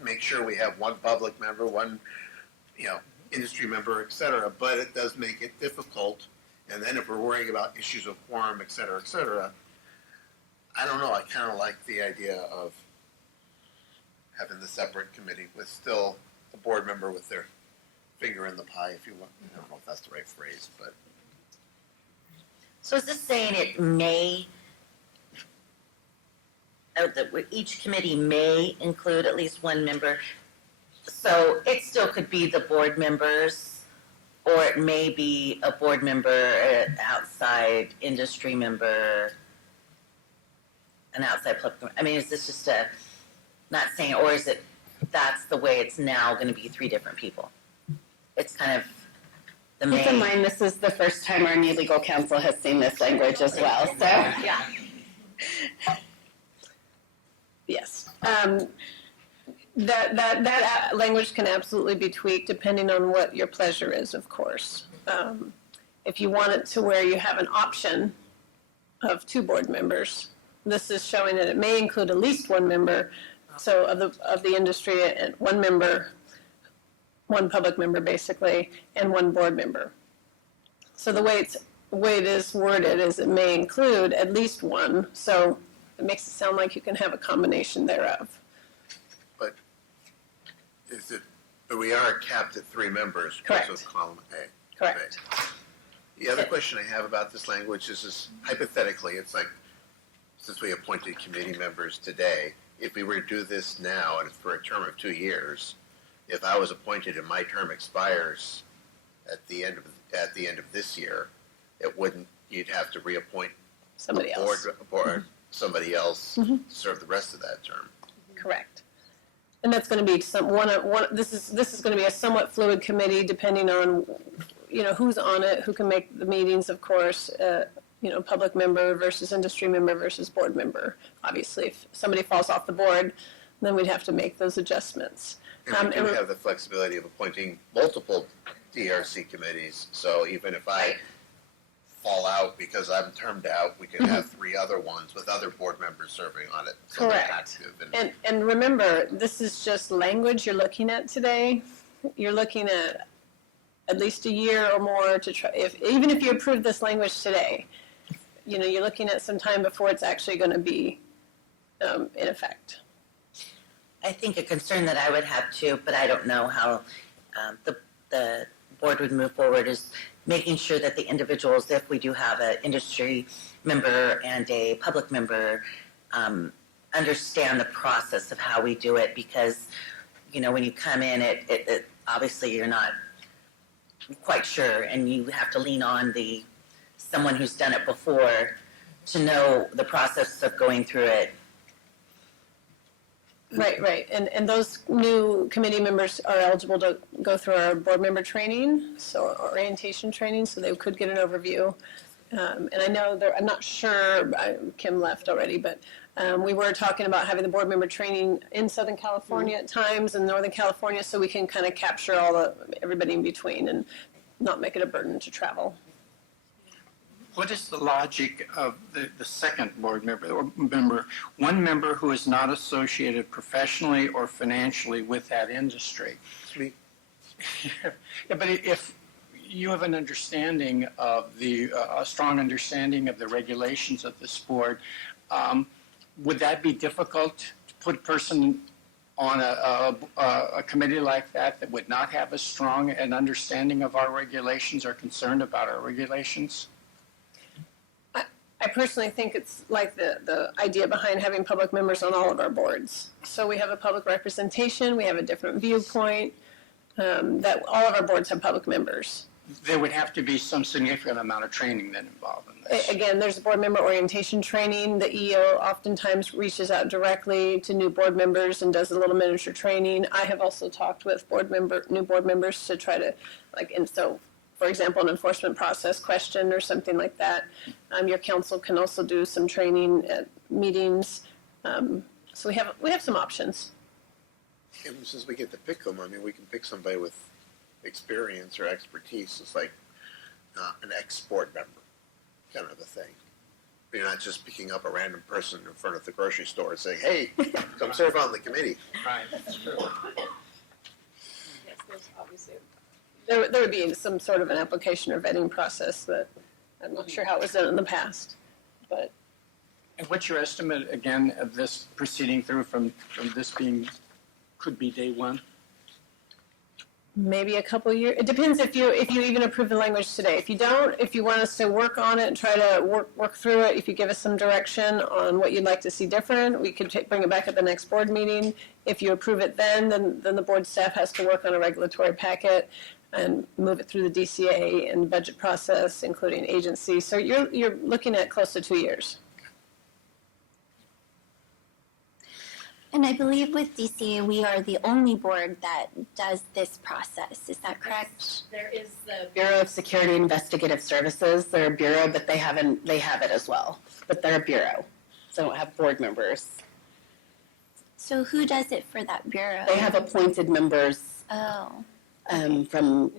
make sure we have one public member, one, industry member, et cetera, but it does make it difficult. And then if we're worrying about issues of quorum, et cetera, I don't know. I kind of like the idea of having the separate committee with still a board member with their finger in the pie, if you want. I don't know if that's the right phrase, but. So is this saying it may, that each committee may include at least one member? So it still could be the board members, or it may be a board member, an outside industry member, an outside public. I mean, is this just not saying, or is it that's the way it's now going to be three different people? It's kind of the main. Keep in mind, this is the first time our new legal counsel has seen this language as well. So yeah. Yes. That language can absolutely be tweaked depending on what your pleasure is, of course. If you want it to where you have an option of two board members, this is showing that it may include at least one member, so of the industry, and one member, one public member basically, and one board member. So the way it is worded is it may include at least one, so it makes it sound like you can have a combination thereof. But we are capped at 3 members. Correct. Because of column A. Correct. Okay. The other question I have about this language is hypothetically, it's like, since we appointed committee members today, if we were to do this now and it's for a term of 2 years, if I was appointed and my term expires at the end of this year, you'd have to reappoint somebody else somebody else to serve the rest of that term. Correct. And that's going to be this is going to be a somewhat fluid committee depending on, who's on it, who can make the meetings, of course, public member versus industry member versus board member. Obviously, if somebody falls off the board, then we'd have to make those adjustments. And we do have the flexibility of appointing multiple DRC committees, so even if I fall out because I'm termed out, we can have 3 other ones with other board members serving on it. So correct. And remember, this is just language you're looking at today. You're looking at least a year or more to try. Even if you approve this language today, you're looking at some time before it's actually going to be in effect. I think a concern that I would have too, but I don't know how the board would move forward, is making sure that the individuals, if we do have an industry member and a public member, understand the process of how we do it, because, when you come in, it obviously you're not quite sure, and you have to lean on someone who's done it before to know the process of going through it. Right. And those new committee members are eligible to go through our board member training, so orientation training, so they could get an overview. And I know I'm not sure, Kim left already, but we were talking about having the board member training in Southern California at times and Northern California, so we can kind of capture everybody in between and not make it a burden to travel. What is the logic of the second board member, one member who is not associated professionally or financially with that industry? Yeah, but if you have an understanding of a strong understanding of the regulations of this board. Would that be difficult to put a person on a committee like that would not have as strong an understanding of our regulations or concerned about our regulations? I personally think it's like the idea behind having public members on all of our boards. So we have a public representation, we have a different viewpoint, that all of our boards have public members. There would have to be some significant amount of training then involved in this. Again, there's board member orientation training. The EO oftentimes reaches out directly to new board members and does a little miniature training. I have also talked with new board members to try to, and so, for example, an enforcement process question or something like that. Your council can also do some training at meetings. So we have some options. And since we get to pick them, I mean, we can pick somebody with experience or expertise. It's like an ex-board member kind of a thing. You're not just picking up a random person in front of the grocery store and saying, hey, come serve on the committee. Right, that's true. Yes, there's obviously, there would be some sort of an application or vetting process that I'm not sure how it was done in the past, but. And what's your estimate, again, of this proceeding through from this being, could be day one? Maybe a couple years. It depends if you even approve the language today. If you don't, if you want us to work on it and try to work through it, if you give us some direction on what you'd like to see different, we could bring it back at the next board meeting. If you approve it then the board staff has to work on a regulatory packet and move it through the DCA and budget process, including agency. So you're looking at close to 2 years. And I believe with DCA, we are the only board that does this process. Is that correct? There is the Bureau of Security Investigative Services. They're a bureau, but they have it as well. But they're a bureau, so they don't have board members. So who does it for that bureau? They have appointed members. Oh. From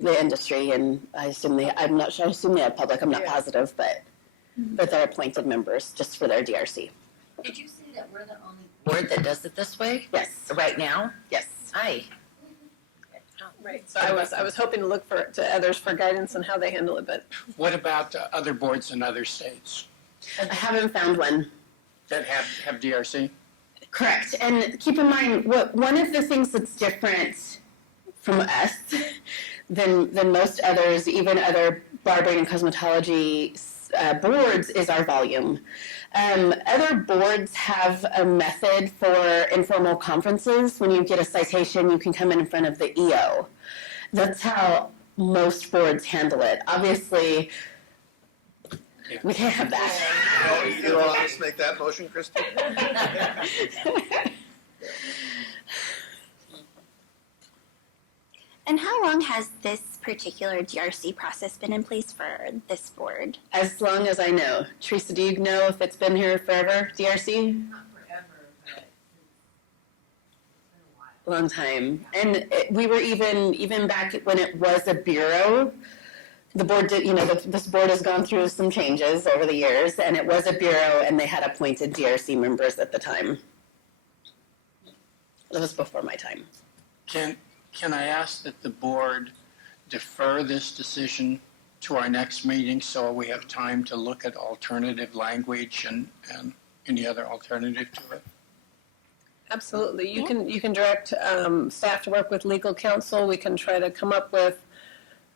the industry, and I assume I'm not sure. I assume they have public. I'm not positive, but they're appointed members just for their DRC. Did you say that we're the only board that does it this way? Yes. Right now? Yes. Hi. Right. So I was hoping to look to others for guidance on how they handle it, but. What about other boards in other states? I haven't found one. That have DRC? Correct. And keep in mind, one of the things that's different from us than most others, even other barbering and cosmetology boards, is our volume. Other boards have a method for informal conferences. When you get a citation, you can come in front of the EO. That's how most boards handle it. Obviously, we can't have that. You want us to make that motion, Christy? And how long has this particular DRC process been in place for this board? As long as I know. Teresa, do you know if it's been here forever, DRC? Not forever, but A long time. And we were even back when it was a bureau, the board did, this board has gone through some changes over the years, and it was a bureau, and they had appointed DRC members at the time. That was before my time. Can I ask that the board defer this decision to our next meeting so we have time to look at alternative language and any other alternative to it? Absolutely. You can direct staff to work with legal counsel. We can try to come up with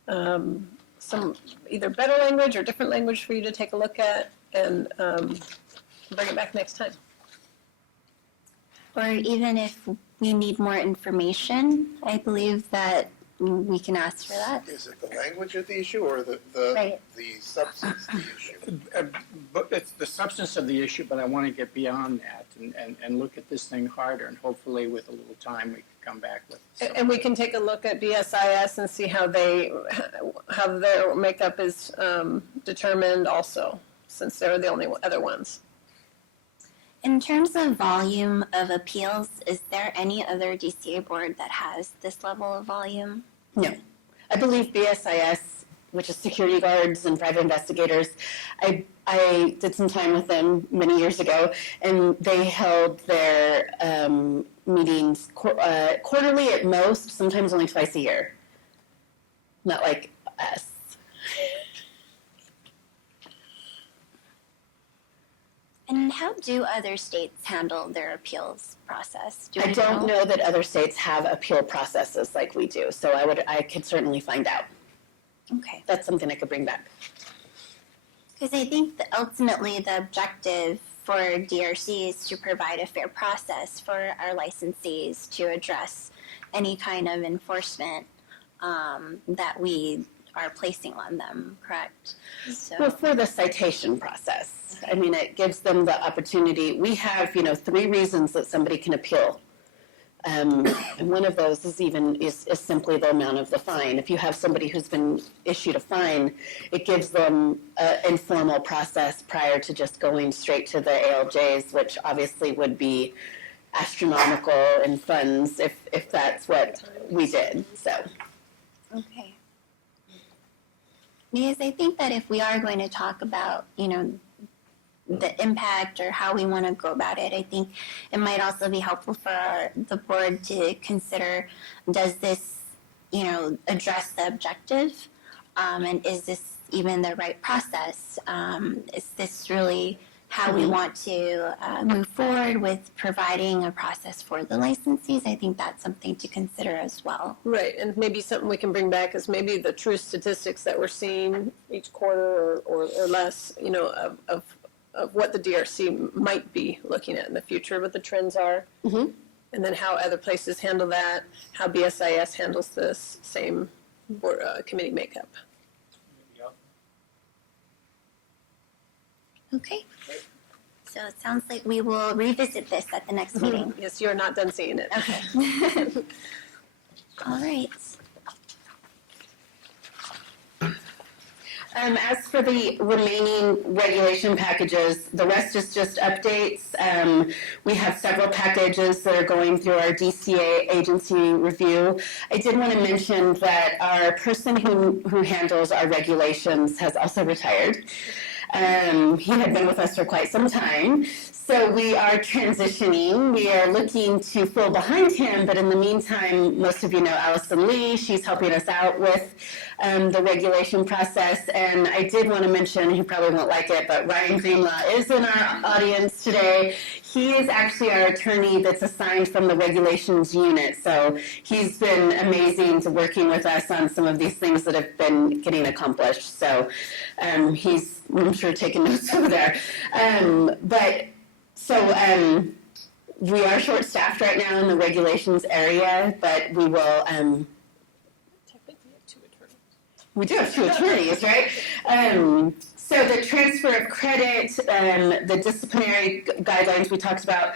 some either better language or different language for you to take a look at and bring it back next time. Or even if we need more information, I believe that we can ask for that. Is it the language of the issue or the substance of the issue? But it's the substance of the issue, but I want to get beyond that and look at this thing harder, and hopefully with a little time we can come back with something. And we can take a look at BSIS and see how their makeup is determined also, since they're the only other ones. In terms of volume of appeals, is there any other DCA board that has this level of volume? No. I believe BSIS, which is security guards and private investigators, I did some time with them many years ago, and they held their meetings quarterly at most, sometimes only twice a year. Not like us. And how do other states handle their appeals process? I don't know that other states have appeal processes like we do, so I could certainly find out. Okay. That's something I could bring back. Because I think that ultimately the objective for DRC is to provide a fair process for our licensees to address any kind of enforcement that we are placing on them, correct? So. Well, for the citation process, I mean, it gives them the opportunity. We have, 3 reasons that somebody can appeal. And one of those is simply the amount of the fine. If you have somebody who's been issued a fine, it gives them an informal process prior to just going straight to the ALJs, which obviously would be astronomical in funds if that's what we did. So. Okay. Because I think that if we are going to talk about, the impact or how we want to go about it, I think it might also be helpful for the board to consider, does this, address the objective? And is this even the right process? Is this really how we want to move forward with providing a process for the licensees? I think that's something to consider as well. Right, and maybe something we can bring back is maybe the true statistics that we're seeing each quarter or less, of what the DRC might be looking at in the future, what the trends are, and then how other places handle that, how BSIS handles this same board, committee makeup. Okay. So it sounds like we will revisit this at the next meeting. Yes, you're not done seeing it. Okay. All right. As for the remaining regulation packages, the rest is just updates. We have several packages that are going through our DCA agency review. I did want to mention that our person who handles our regulations has also retired. He had been with us for quite some time. So we are transitioning. We are looking to fill behind him, but in the meantime, most of you know Allison Lee. She's helping us out with the regulation process. And I did want to mention, he probably won't like it, but Ryan Greenlaw is in our audience today. He is actually our attorney that's assigned from the regulations unit. So he's been amazing to working with us on some of these things that have been getting accomplished. So he's, I'm sure, taking notes over there. So we are short-staffed right now in the regulations area, but we will. We do have 2 attorneys, right? So the transfer of credit, the disciplinary guidelines we talked about,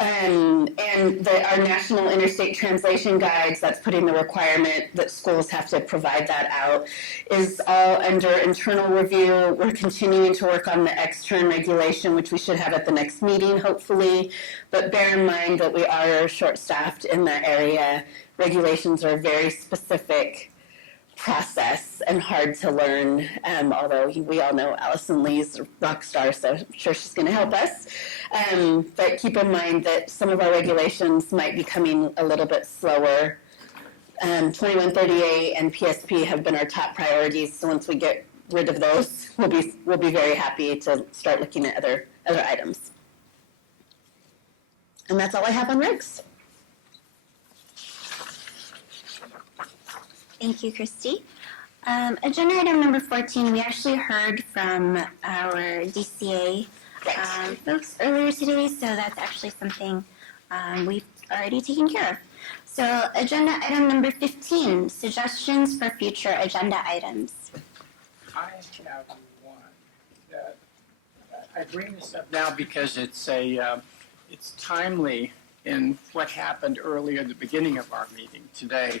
and our national interstate translation guides, that's putting the requirement that schools have to provide that out, is all under internal review. We're continuing to work on the extern regulation, which we should have at the next meeting, hopefully. But bear in mind that we are short-staffed in that area. Regulations are a very specific process and hard to learn, although we all know Allison Lee's a rock star, so I'm sure she's going to help us. But keep in mind that some of our regulations might be coming a little bit slower. 2138 and PSP have been our top priorities, so once we get rid of those, we'll be very happy to start looking at other items. And that's all I have on regs. Thank you, Christy. Agenda item number 14, we actually heard from our DCA folks earlier today, so that's actually something we've already taken care of. So agenda item number 15, suggestions for future agenda items. I have one that I bring this up now because it's timely in what happened earlier at the beginning of our meeting today.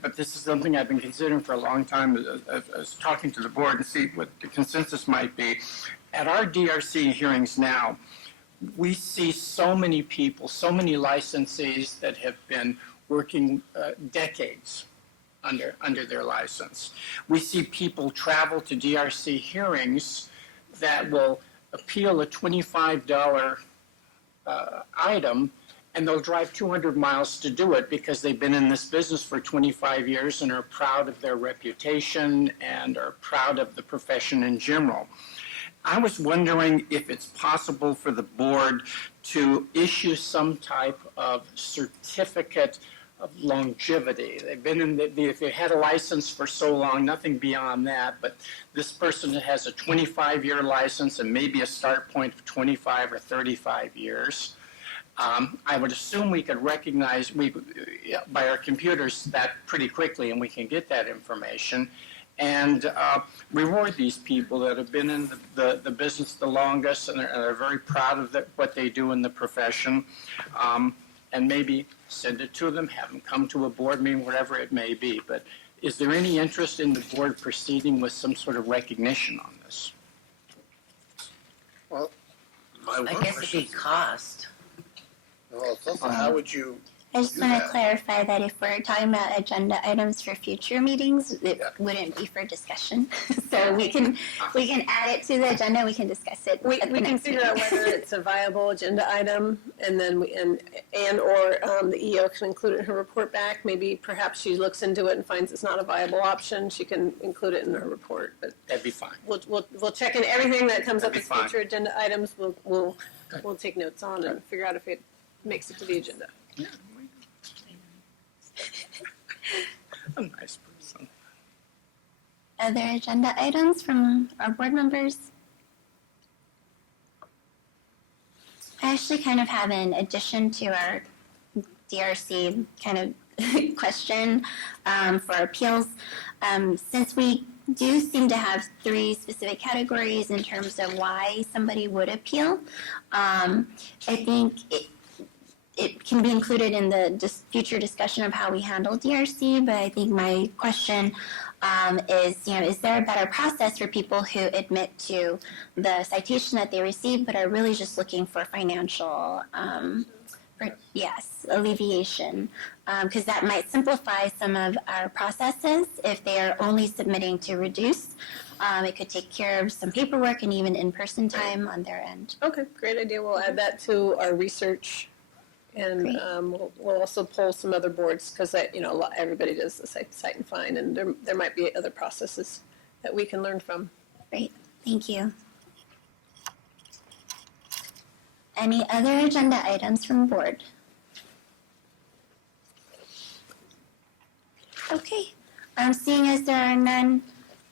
But this is something I've been considering for a long time. I was talking to the board to see what the consensus might be. At our DRC hearings now, we see so many people, so many licensees that have been working decades under their license. We see people travel to DRC hearings that will appeal a $25 item and they'll drive 200 miles to do it because they've been in this business for 25 years and are proud of their reputation and are proud of the profession in general. I was wondering if it's possible for the board to issue some type of certificate of longevity. They've had a license for so long, nothing beyond that, but this person has a 25-year license and maybe a start point of 25 or 35 years. I would assume we could recognize by our computers that pretty quickly, and we can get that information and reward these people that have been in the business the longest and are very proud of what they do in the profession, and maybe send it to them, have them come to a board meeting, whatever it may be. But is there any interest in the board proceeding with some sort of recognition on this? Well, I guess it'd be cost. Well, it's also how would you I just want to clarify that if we're talking about agenda items for future meetings, it wouldn't be for discussion. So we can add it to the agenda. We can discuss it. We can figure out whether it's a viable agenda item, and then the EO can include it in her report back. Maybe perhaps she looks into it and finds it's not a viable option. She can include it in her report. But that'd be fine. We'll check in everything that comes up That'd as be fine. future agenda items. We'll take notes on and figure out if it makes it to the agenda. Yeah. A nice person. Other agenda items from our board members? I actually kind of have an addition to our DRC kind of question for appeals. Since we do seem to have 3 specific categories in terms of why somebody would appeal, I think it can be included in the future discussion of how we handle DRC, but I think my question is there a better process for people who admit to the citation that they received but are really just looking for financial, alleviation? Because that might simplify some of our processes if they are only submitting to reduce. It could take care of some paperwork and even in-person time on their end. Okay, great idea. We'll add that to our research. And we'll also poll some other boards because everybody does the cite and find, and there might be other processes that we can learn from. Great, thank you. Any other agenda items from the board? Okay, seeing as there are none,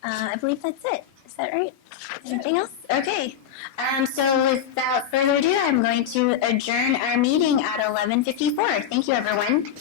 I believe that's it. Is that right? Anything else? Okay. So without further ado, I'm going to adjourn our meeting at 11:54. Thank you, everyone.